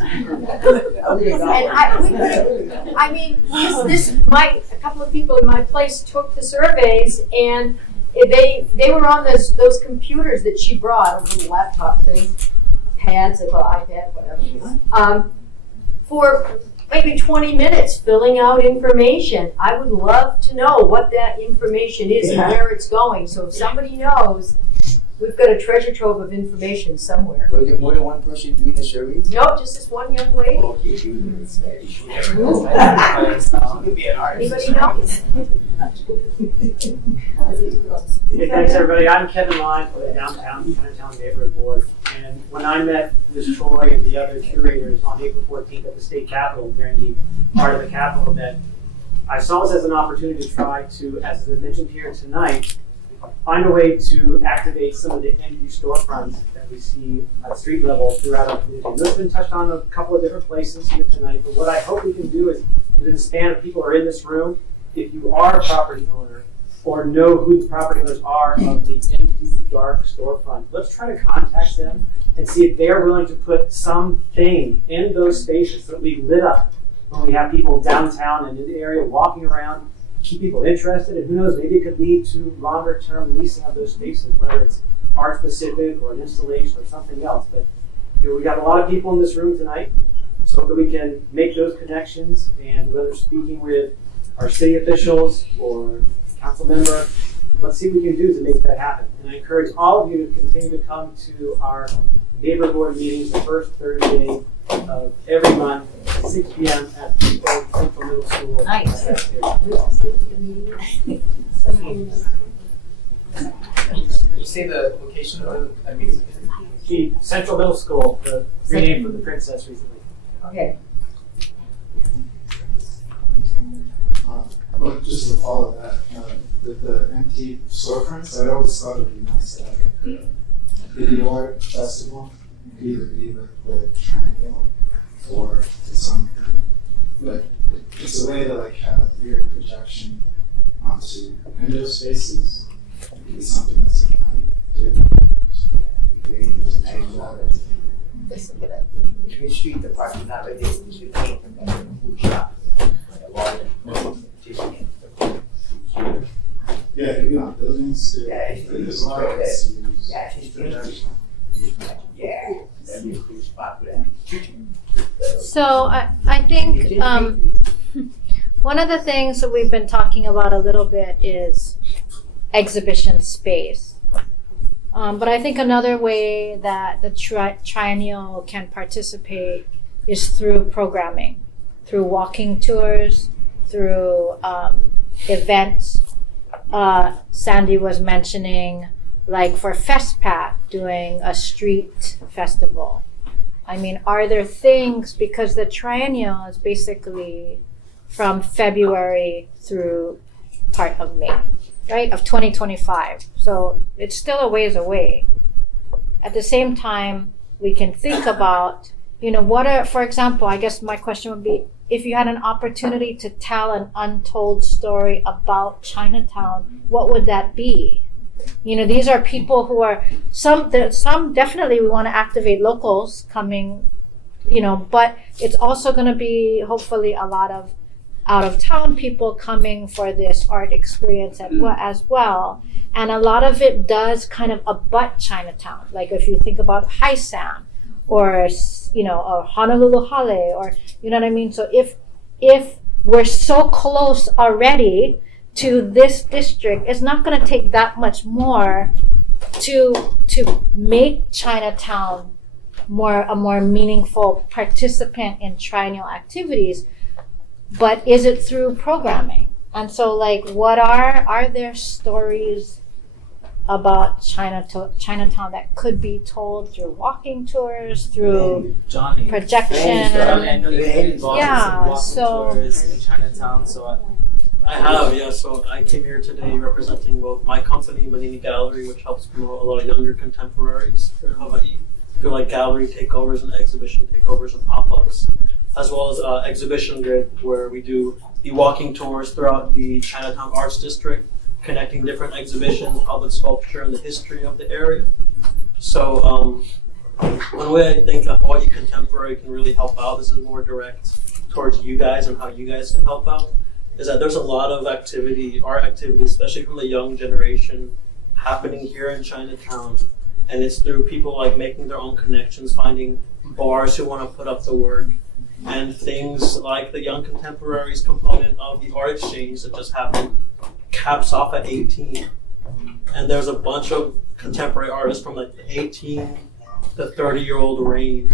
couple of people in my place took the surveys, and they were on those computers that she brought, a little laptop thing, pads, they call iPad, whatever, for maybe 20 minutes filling out information. I would love to know what that information is and where it's going. So if somebody knows, we've got a treasure trove of information somewhere. Was there more than one person doing the survey? No, just this one young lady. Okay, do this. She could be an artist. Anybody knows? Hey, thanks everybody. I'm Kevin Line for the Chinatown Neighborhood Board. And when I met Ms. Troy and the other curators on April 14th at the State Capitol during the Art of the Capitol event, I saw this as an opportunity to try to, as I mentioned here tonight, find a way to activate some of the empty storefronts that we see at street level throughout our community. And this has been touched on a couple of different places here tonight, but what I hope we can do is, within the span of people who are in this room, if you are a property owner or know who the property owners are of the empty, dark storefront, let's try to contact them and see if they're willing to put something in those spaces that we lit up when we have people downtown and in the area walking around, keep people interested, and who knows, maybe it could lead to longer term leasing of those spaces, whether it's art specific or an installation or something else. But we got a lot of people in this room tonight, so that we can make those connections, and whether speaking with our city officials or council member, let's see what we can do to make that happen. And I encourage all of you to continue to come to our neighborhood board meetings the first Thursday of every month at 6 p.m. at the Old Central Middle School. Nice. Can you say the location of the meeting? The Central Middle School, the renamed from the princess recently. Okay. Well, just to follow that, with the empty storefronts, I always thought it would be nice to have like a video art festival. It could either be the Triennial or the summer. But it's a way to like have weird projection onto window spaces. It could be something that's at night too. So just change that. That's a good idea. If we street the parking lot right there, we should paint them like a food shop. Yeah, it could be on buildings too. Yeah, There's a lot of ways to use. Yeah, that'd be a cool spot for that. So I think one of the things that we've been talking about a little bit is exhibition space. But I think another way that the Triennial can participate is through programming, through walking tours, through events. Sandy was mentioning, like for FestPac, doing a street festival. I mean, are there things, because the Triennial is basically from February through part of May, right, of 2025. So it's still a ways away. At the same time, we can think about, what are, for example, I guess my question would be, if you had an opportunity to tell an untold story about Chinatown, what would that be? These are people who are, some definitely we want to activate locals coming, but it's also going to be hopefully a lot of out of town people coming for this art experience as well. And a lot of it does kind of abut Chinatown. Like if you think about Haisan or, or Honolulu Hale, or, you know what I mean? So if we're so close already to this district, it's not going to take that much more to make Chinatown a more meaningful participant in triennial activities. But is it through programming? And so, like, what are there stories about Chinatown that could be told through walking tours, through Johnny. projection? Johnny, I know you've been involved in Yeah, walking so tours in Chinatown, so I have, yeah. So I came here today representing both my company, Manini Gallery, which helps promote a lot of younger contemporaries in Hawaii through like gallery takeovers and exhibition takeovers and pop-ups, as well as Exhibition Grid, where we do the walking tours throughout the Chinatown Arts District, connecting different exhibitions, public sculpture, and the history of the area. So one way I think a Hawaii Contemporary can really help out, this is more direct towards you guys and how you guys can help out, is that there's a lot of activity, art activity, especially from the young generation, happening here in Chinatown. And it's through people like making their own connections, finding bars who want to put up the work, and things like the Young Contemporaries component of the art exchange that just happened caps off at 18. And there's a bunch of contemporary artists from like the 18 to 30-year-old range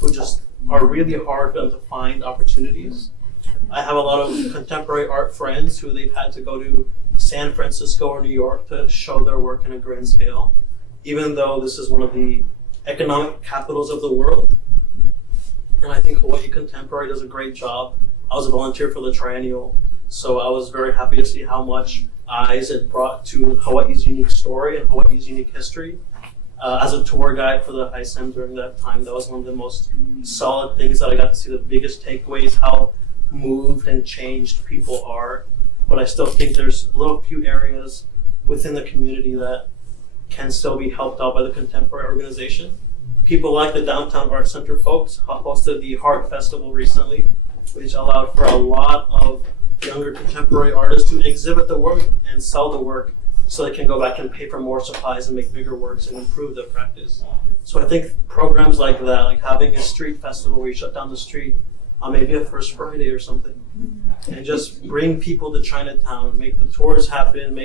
who just are really hard for them to find opportunities. I have a lot of contemporary art friends who they've had to go to San Francisco or New York to show their work in a grand scale, even though this is one of the economic capitals of the world. And I think Hawaii Contemporary does a great job. I was a volunteer for the Triennial, so I was very happy to see how much eyes it brought to Hawaii's unique story and Hawaii's unique history. As a tour guide for the HISEM during that time, that was one of the most solid things that I got to see. The biggest takeaways, how moved and changed people are. But I still think there's a little few areas within the community that can still be helped out by the contemporary organization. People like the Downtown Art Center folks hosted the Heart Festival recently, which allowed for a lot of younger contemporary artists to exhibit the work and sell the work so they can go back and pay for more supplies and make bigger works and improve their practice. So I think programs like that, like having a street festival where you shut down the street on maybe a First Friday or something, and just bring people to Chinatown, make the tours happen,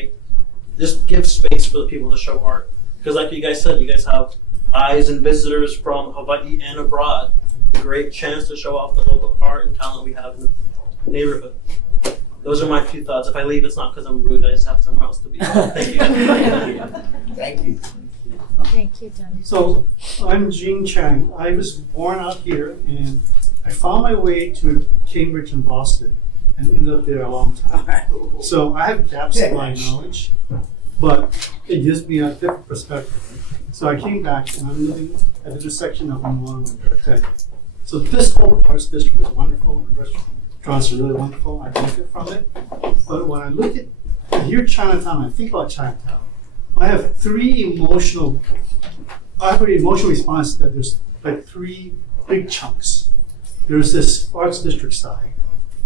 just give space for the people to show art. Because like you guys said, you guys have eyes and visitors from Hawaii and abroad. A great chance to show off the local art and talent we have in the neighborhood. Those are my few thoughts. If I leave, it's not because I'm rude. I just have somewhere else to be. Thank you. Thank you. Thank you, Danny. So I'm Gene Chang. I was born out here, and I found my way to Cambridge and Boston and ended up there a long time. So I have gaps in my knowledge, but it gives me a different perspective. So I came back, and I'm living at the intersection of Honolulu and Curators. So this whole arts district is wonderful, and the restaurants are really wonderful. I benefit from it. But when I hear Chinatown, I think about Chinatown, I have an emotional response that there's like three big chunks. There's this arts district side,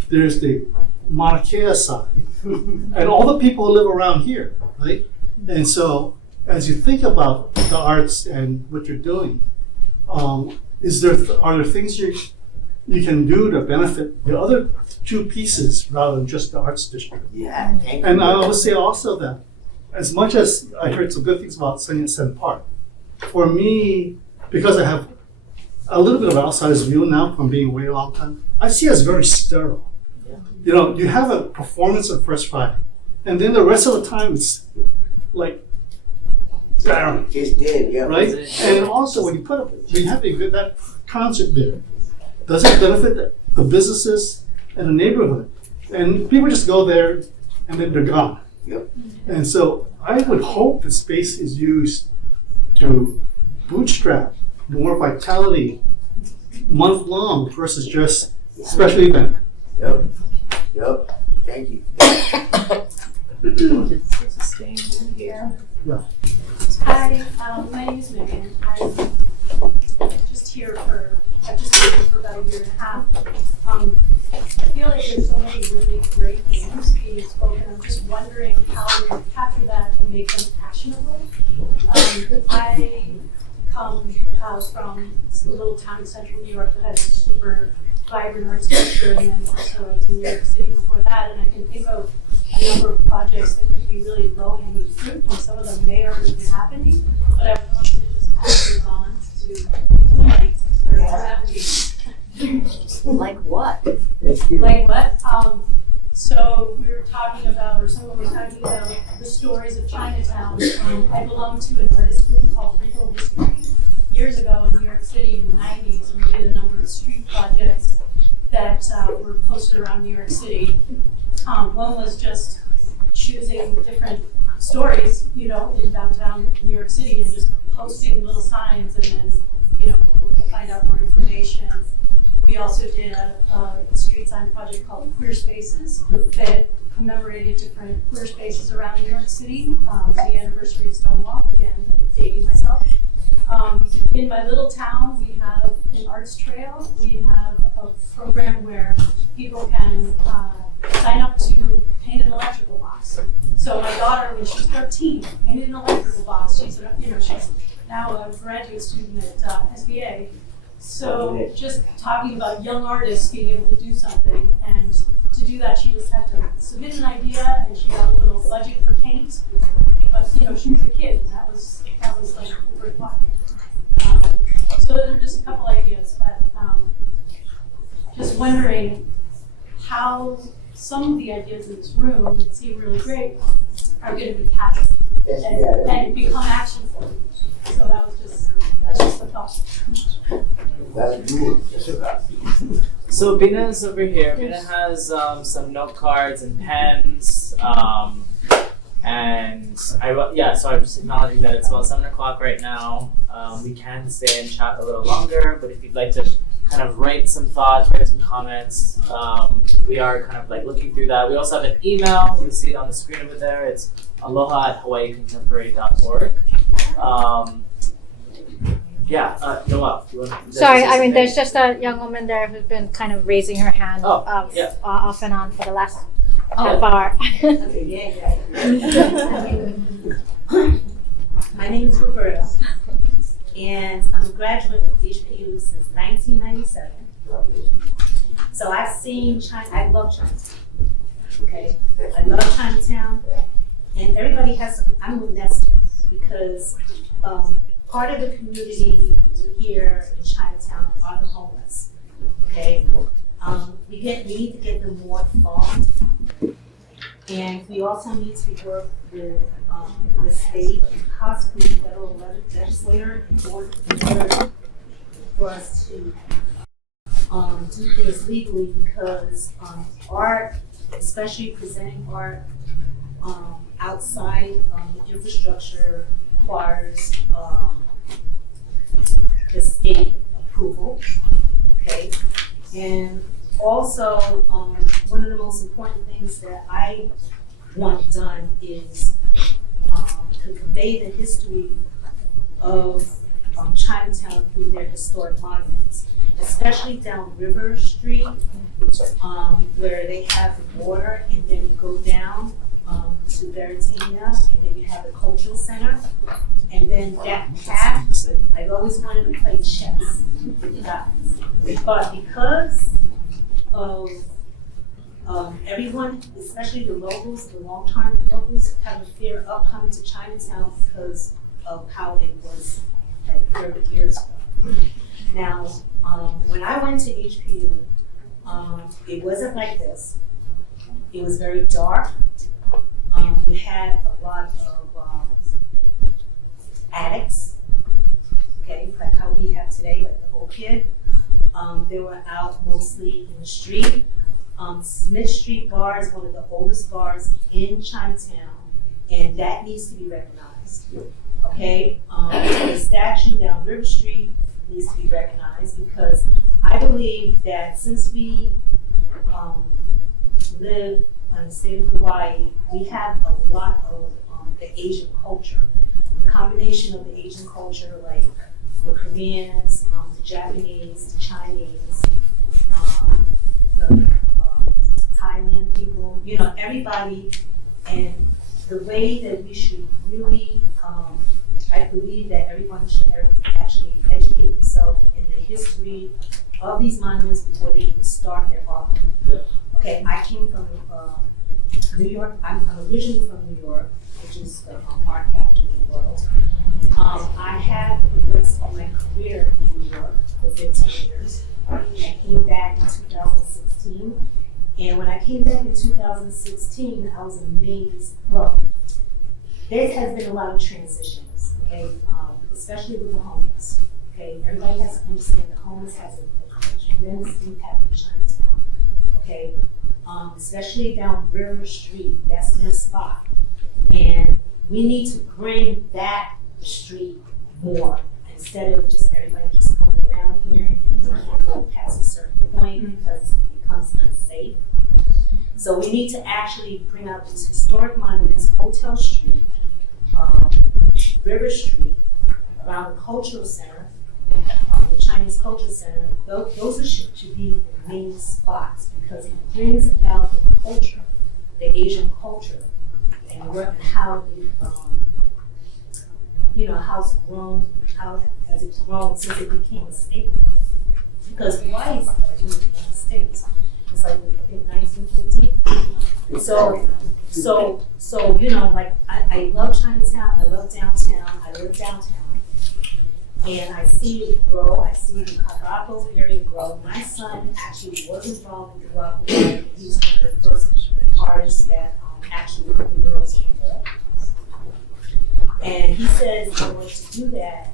there's the Mauna Kea side, and all the people who live around here, right? And so as you think about the arts and what you're doing, are there things you can do to benefit the other two pieces rather than just the arts district? Yeah, thank you. And I will say also that as much as I heard some good things about Sen Park, for me, because I have a little bit of an outsider's view now from being away a long time, I see it as very sterile. Yeah. You know, you have a performance on First Friday, and then the rest of the time it's like barren. Just dead, yeah. Right? And also when you have that concert there, does it benefit the businesses and the neighborhood? And people just go there and then they're gone. Yep. And so I would hope the space is used to bootstrap more vitality month long versus just special event. Yep. Yep. Thank you. Yeah. Hi, my name is Megan. I've just been here for about a year and a half. I feel like there's so many really great things being spoken. I'm just wondering how to capture that and make them actionable. I come from a little town in central New York that has a super vibrant arts culture, and then also like in New York City before that, and I can think of a number of projects that could be really low-hanging fruit, and some of them may already be happening, but I would love to just pass those on to somebody. Like what? Like what? So we were talking about, or someone was talking about the stories of Chinatown. I belong to an artist group called Regal History. Years ago in New York City in the 90s, and we did a number of street projects that were posted around New York City. One was just choosing different stories, you know, in downtown New York City and just posting little signs, and then, you know, people can find out more information. We also did a street sign project called Queer Spaces that commemorated different queer spaces around New York City. The anniversary of Stonewall, again, dating myself. In my little town, we have an arts trail. We have a program where people can sign up to paint an electrical box. So my daughter, when she's 13, painted an electrical box. She's now a graduate student at SFCA. So just talking about young artists being able to do something, and to do that, she just had to submit an idea, and she got a little budget for paint. But you know, she was a kid, and that was like worthwhile. So those are just a couple ideas, but just wondering how some of the ideas in this room that seem really great are going to be captured and become actionable. So that's just a thought. That's good. So Bina's over here. Bina has some note cards and pens. And so I'm just acknowledging that it's about 7 o'clock right now. We can stay and chat a little longer, but if you'd like to kind of write some thoughts, write some comments, we are kind of like looking through that. We also have an email. You'll see it on the screen over there. It's aloha@hawaiicontemporary.org. Noelle, you want to? Sorry, I mean, there's just a young woman there who's been kind of raising her hand off and on for the last half hour. My name is Roberta, and I'm a graduate of HPU since 1997. So I've seen I love Chinatown. Okay, I love Chinatown, and everybody has. I'm a nester because part of the community here in Chinatown are the homeless. Okay, we need to get them more involved, and we also need to work with the state and possibly the federal legislator in order for us to do things legally, because art, especially presenting art outside the infrastructure, requires the state approval. Okay, and also one of the most important things that I want done is to convey the history of Chinatown through their historic monuments, especially down River Street, where they have the water, and then you go down to Veritania, and then you have the cultural center, and then that path. I've always wanted to play chess with the guys, but because of everyone, especially the locals, the long-term locals, have a fear of coming to Chinatown because of how it was like 30 years ago. Now, when I went to HPU, it wasn't like this. It was very dark. You had a lot of addicts, okay, like how we have today, like the old kid. They were out mostly in the street. Smith Street Bar is one of the oldest bars in Chinatown, and that needs to be recognized. Okay, the statue down River Street needs to be recognized, because I believe that since we live in the state of Hawaii, we have a lot of the Asian culture. The combination of the Asian culture, like the Koreans, the Japanese, the Chinese, the Thailand people, you know, everybody, and the way that we should really, I believe that everyone should actually educate themselves in the history of these monuments before they even start their art. Okay, I came from New York. I'm originally from New York, which is the art capital of the world. I have progressed in my career in New York for 15 years. I came back in 2016, And when I came back in 2016, I was amazed. Well, there has been a lot of transitions, okay, especially with the homeless. Okay, everybody has to understand the homeless has a tremendous impact on Chinatown. Okay, especially down River Street, that's their spot, and we need to bring that street more instead of just everybody just coming around here and they can't go past a certain point because it becomes unsafe. So we need to actually bring out these historic monuments, Hotel Street, River Street, around the cultural center, the Chinese Cultural Center. Those should be the main spots because it brings about the culture, the Asian culture, and how how it's grown, how has it grown since it became a state. Because Hawaii is like one of the United States. It's like in 1915. So like I love Chinatown, I love downtown, I live downtown. And I see it grow, I see the Kaka'ako area grow. My son actually was involved with the Waka. He was one of the first artists that actually put the murals on the wall. And he says, in order to do that,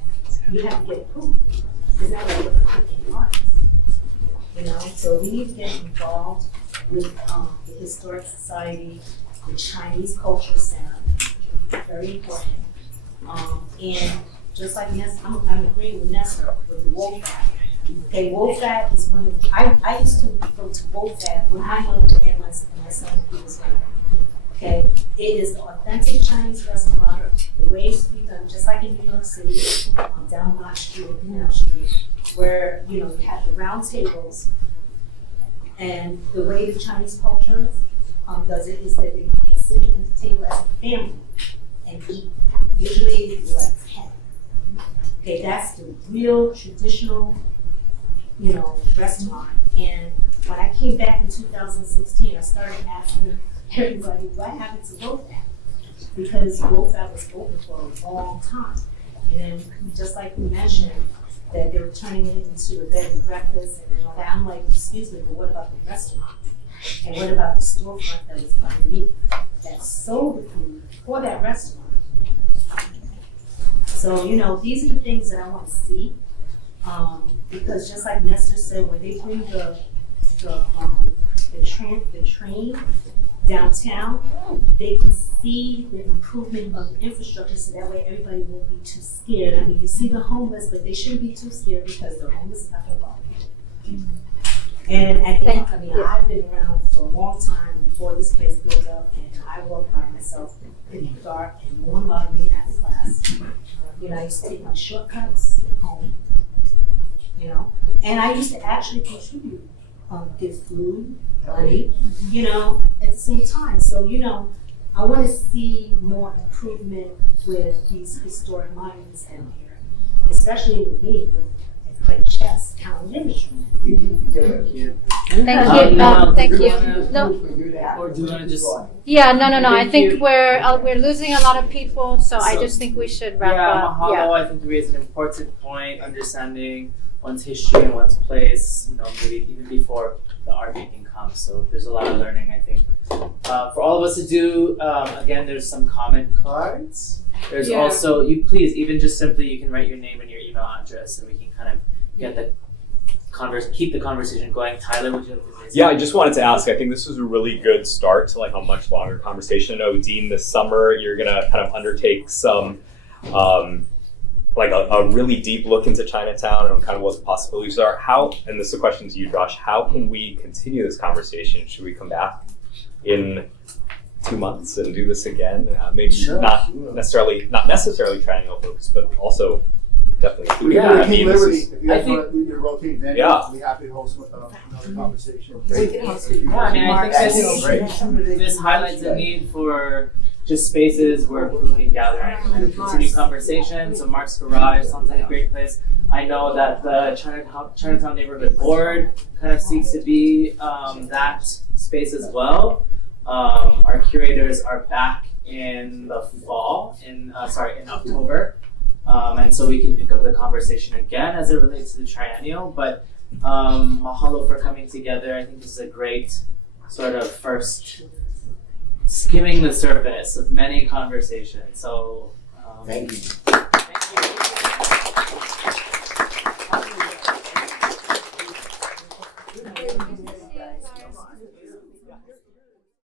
you have to get approved. It's not like you're picking artists. So we need to get involved with the Historic Society, the Chinese Cultural Center, very important. And just like Nessa, I'm agreeing with Nessa with the WOFAT. Okay, WOFAT is one of I used to go to WOFAT when my mother and my son was young. Okay, it is the authentic Chinese restaurant, the way it's to be done, just like in New York City, down Mott Street, Canal Street, where you have the round tables, and the way the Chinese culture does it is that they sit at the table as a family and eat. Usually, like 10. Okay, that's the real traditional, restaurant. And when I came back in 2016, I started asking everybody what happened to WOFAT, because WOFAT was open for a long time. And then, just like we mentioned, that they were turning it into a bed and breakfast and all that. I'm like, excuse me, but what about the restaurant? And what about the storefront that was underneath that sold the food for that restaurant? So, these are the things that I want to see. Because just like Nestor said, when they bring the train downtown, they can see the improvement of the infrastructure, so that way everybody won't be too scared. I mean, you see the homeless, but they shouldn't be too scared because the homeless is not going to bother them. And I've been around for a long time before this place built up, and I walked by myself in the dark, and no one loved me at class. I used to take my shortcuts home, and I used to actually contribute, give food, money, at the same time. So, I want to see more improvement with these historic monuments down here, especially with me, and play chess, count literature. Thank you. Thank you. No. Or do you want to just? Yeah, no. I think we're losing a lot of people, so I just think we should wrap up. Mahalo, I think you raised an important point, understanding one's history and one's place, maybe even before the art making comes. So there's a lot of learning, I think, for all of us to do. Again, there's some comment cards. There's also, you can write your name and your email address, and we can kind of get the keep the conversation going. Tyler, would you like to say something? Yeah, I just wanted to ask, I think this was a really good start to like a much longer conversation. I know, Dean, this summer you're gonna kind of undertake some like a really deep look into Chinatown and kind of what the possibilities are. And this is a question to you, Josh, how can we continue this conversation? Should we come back in 2 months and do this again? Maybe not necessarily Triennial focus, but also definitely. I think if you want to rotate venues, I'll be happy to host another conversation. I think this highlights the need for just spaces where people can gather and continue conversation. So Mark's Garage sounds like a great place. I know that the Chinatown Neighborhood Board kind of seeks to be that space as well. Our curators are back in the fall, in October. And so we can pick up the conversation again as it relates to the Triennial. But mahalo for coming together. I think this is a great sort of first skimming the surface of many conversations. So Thank you. Thank you.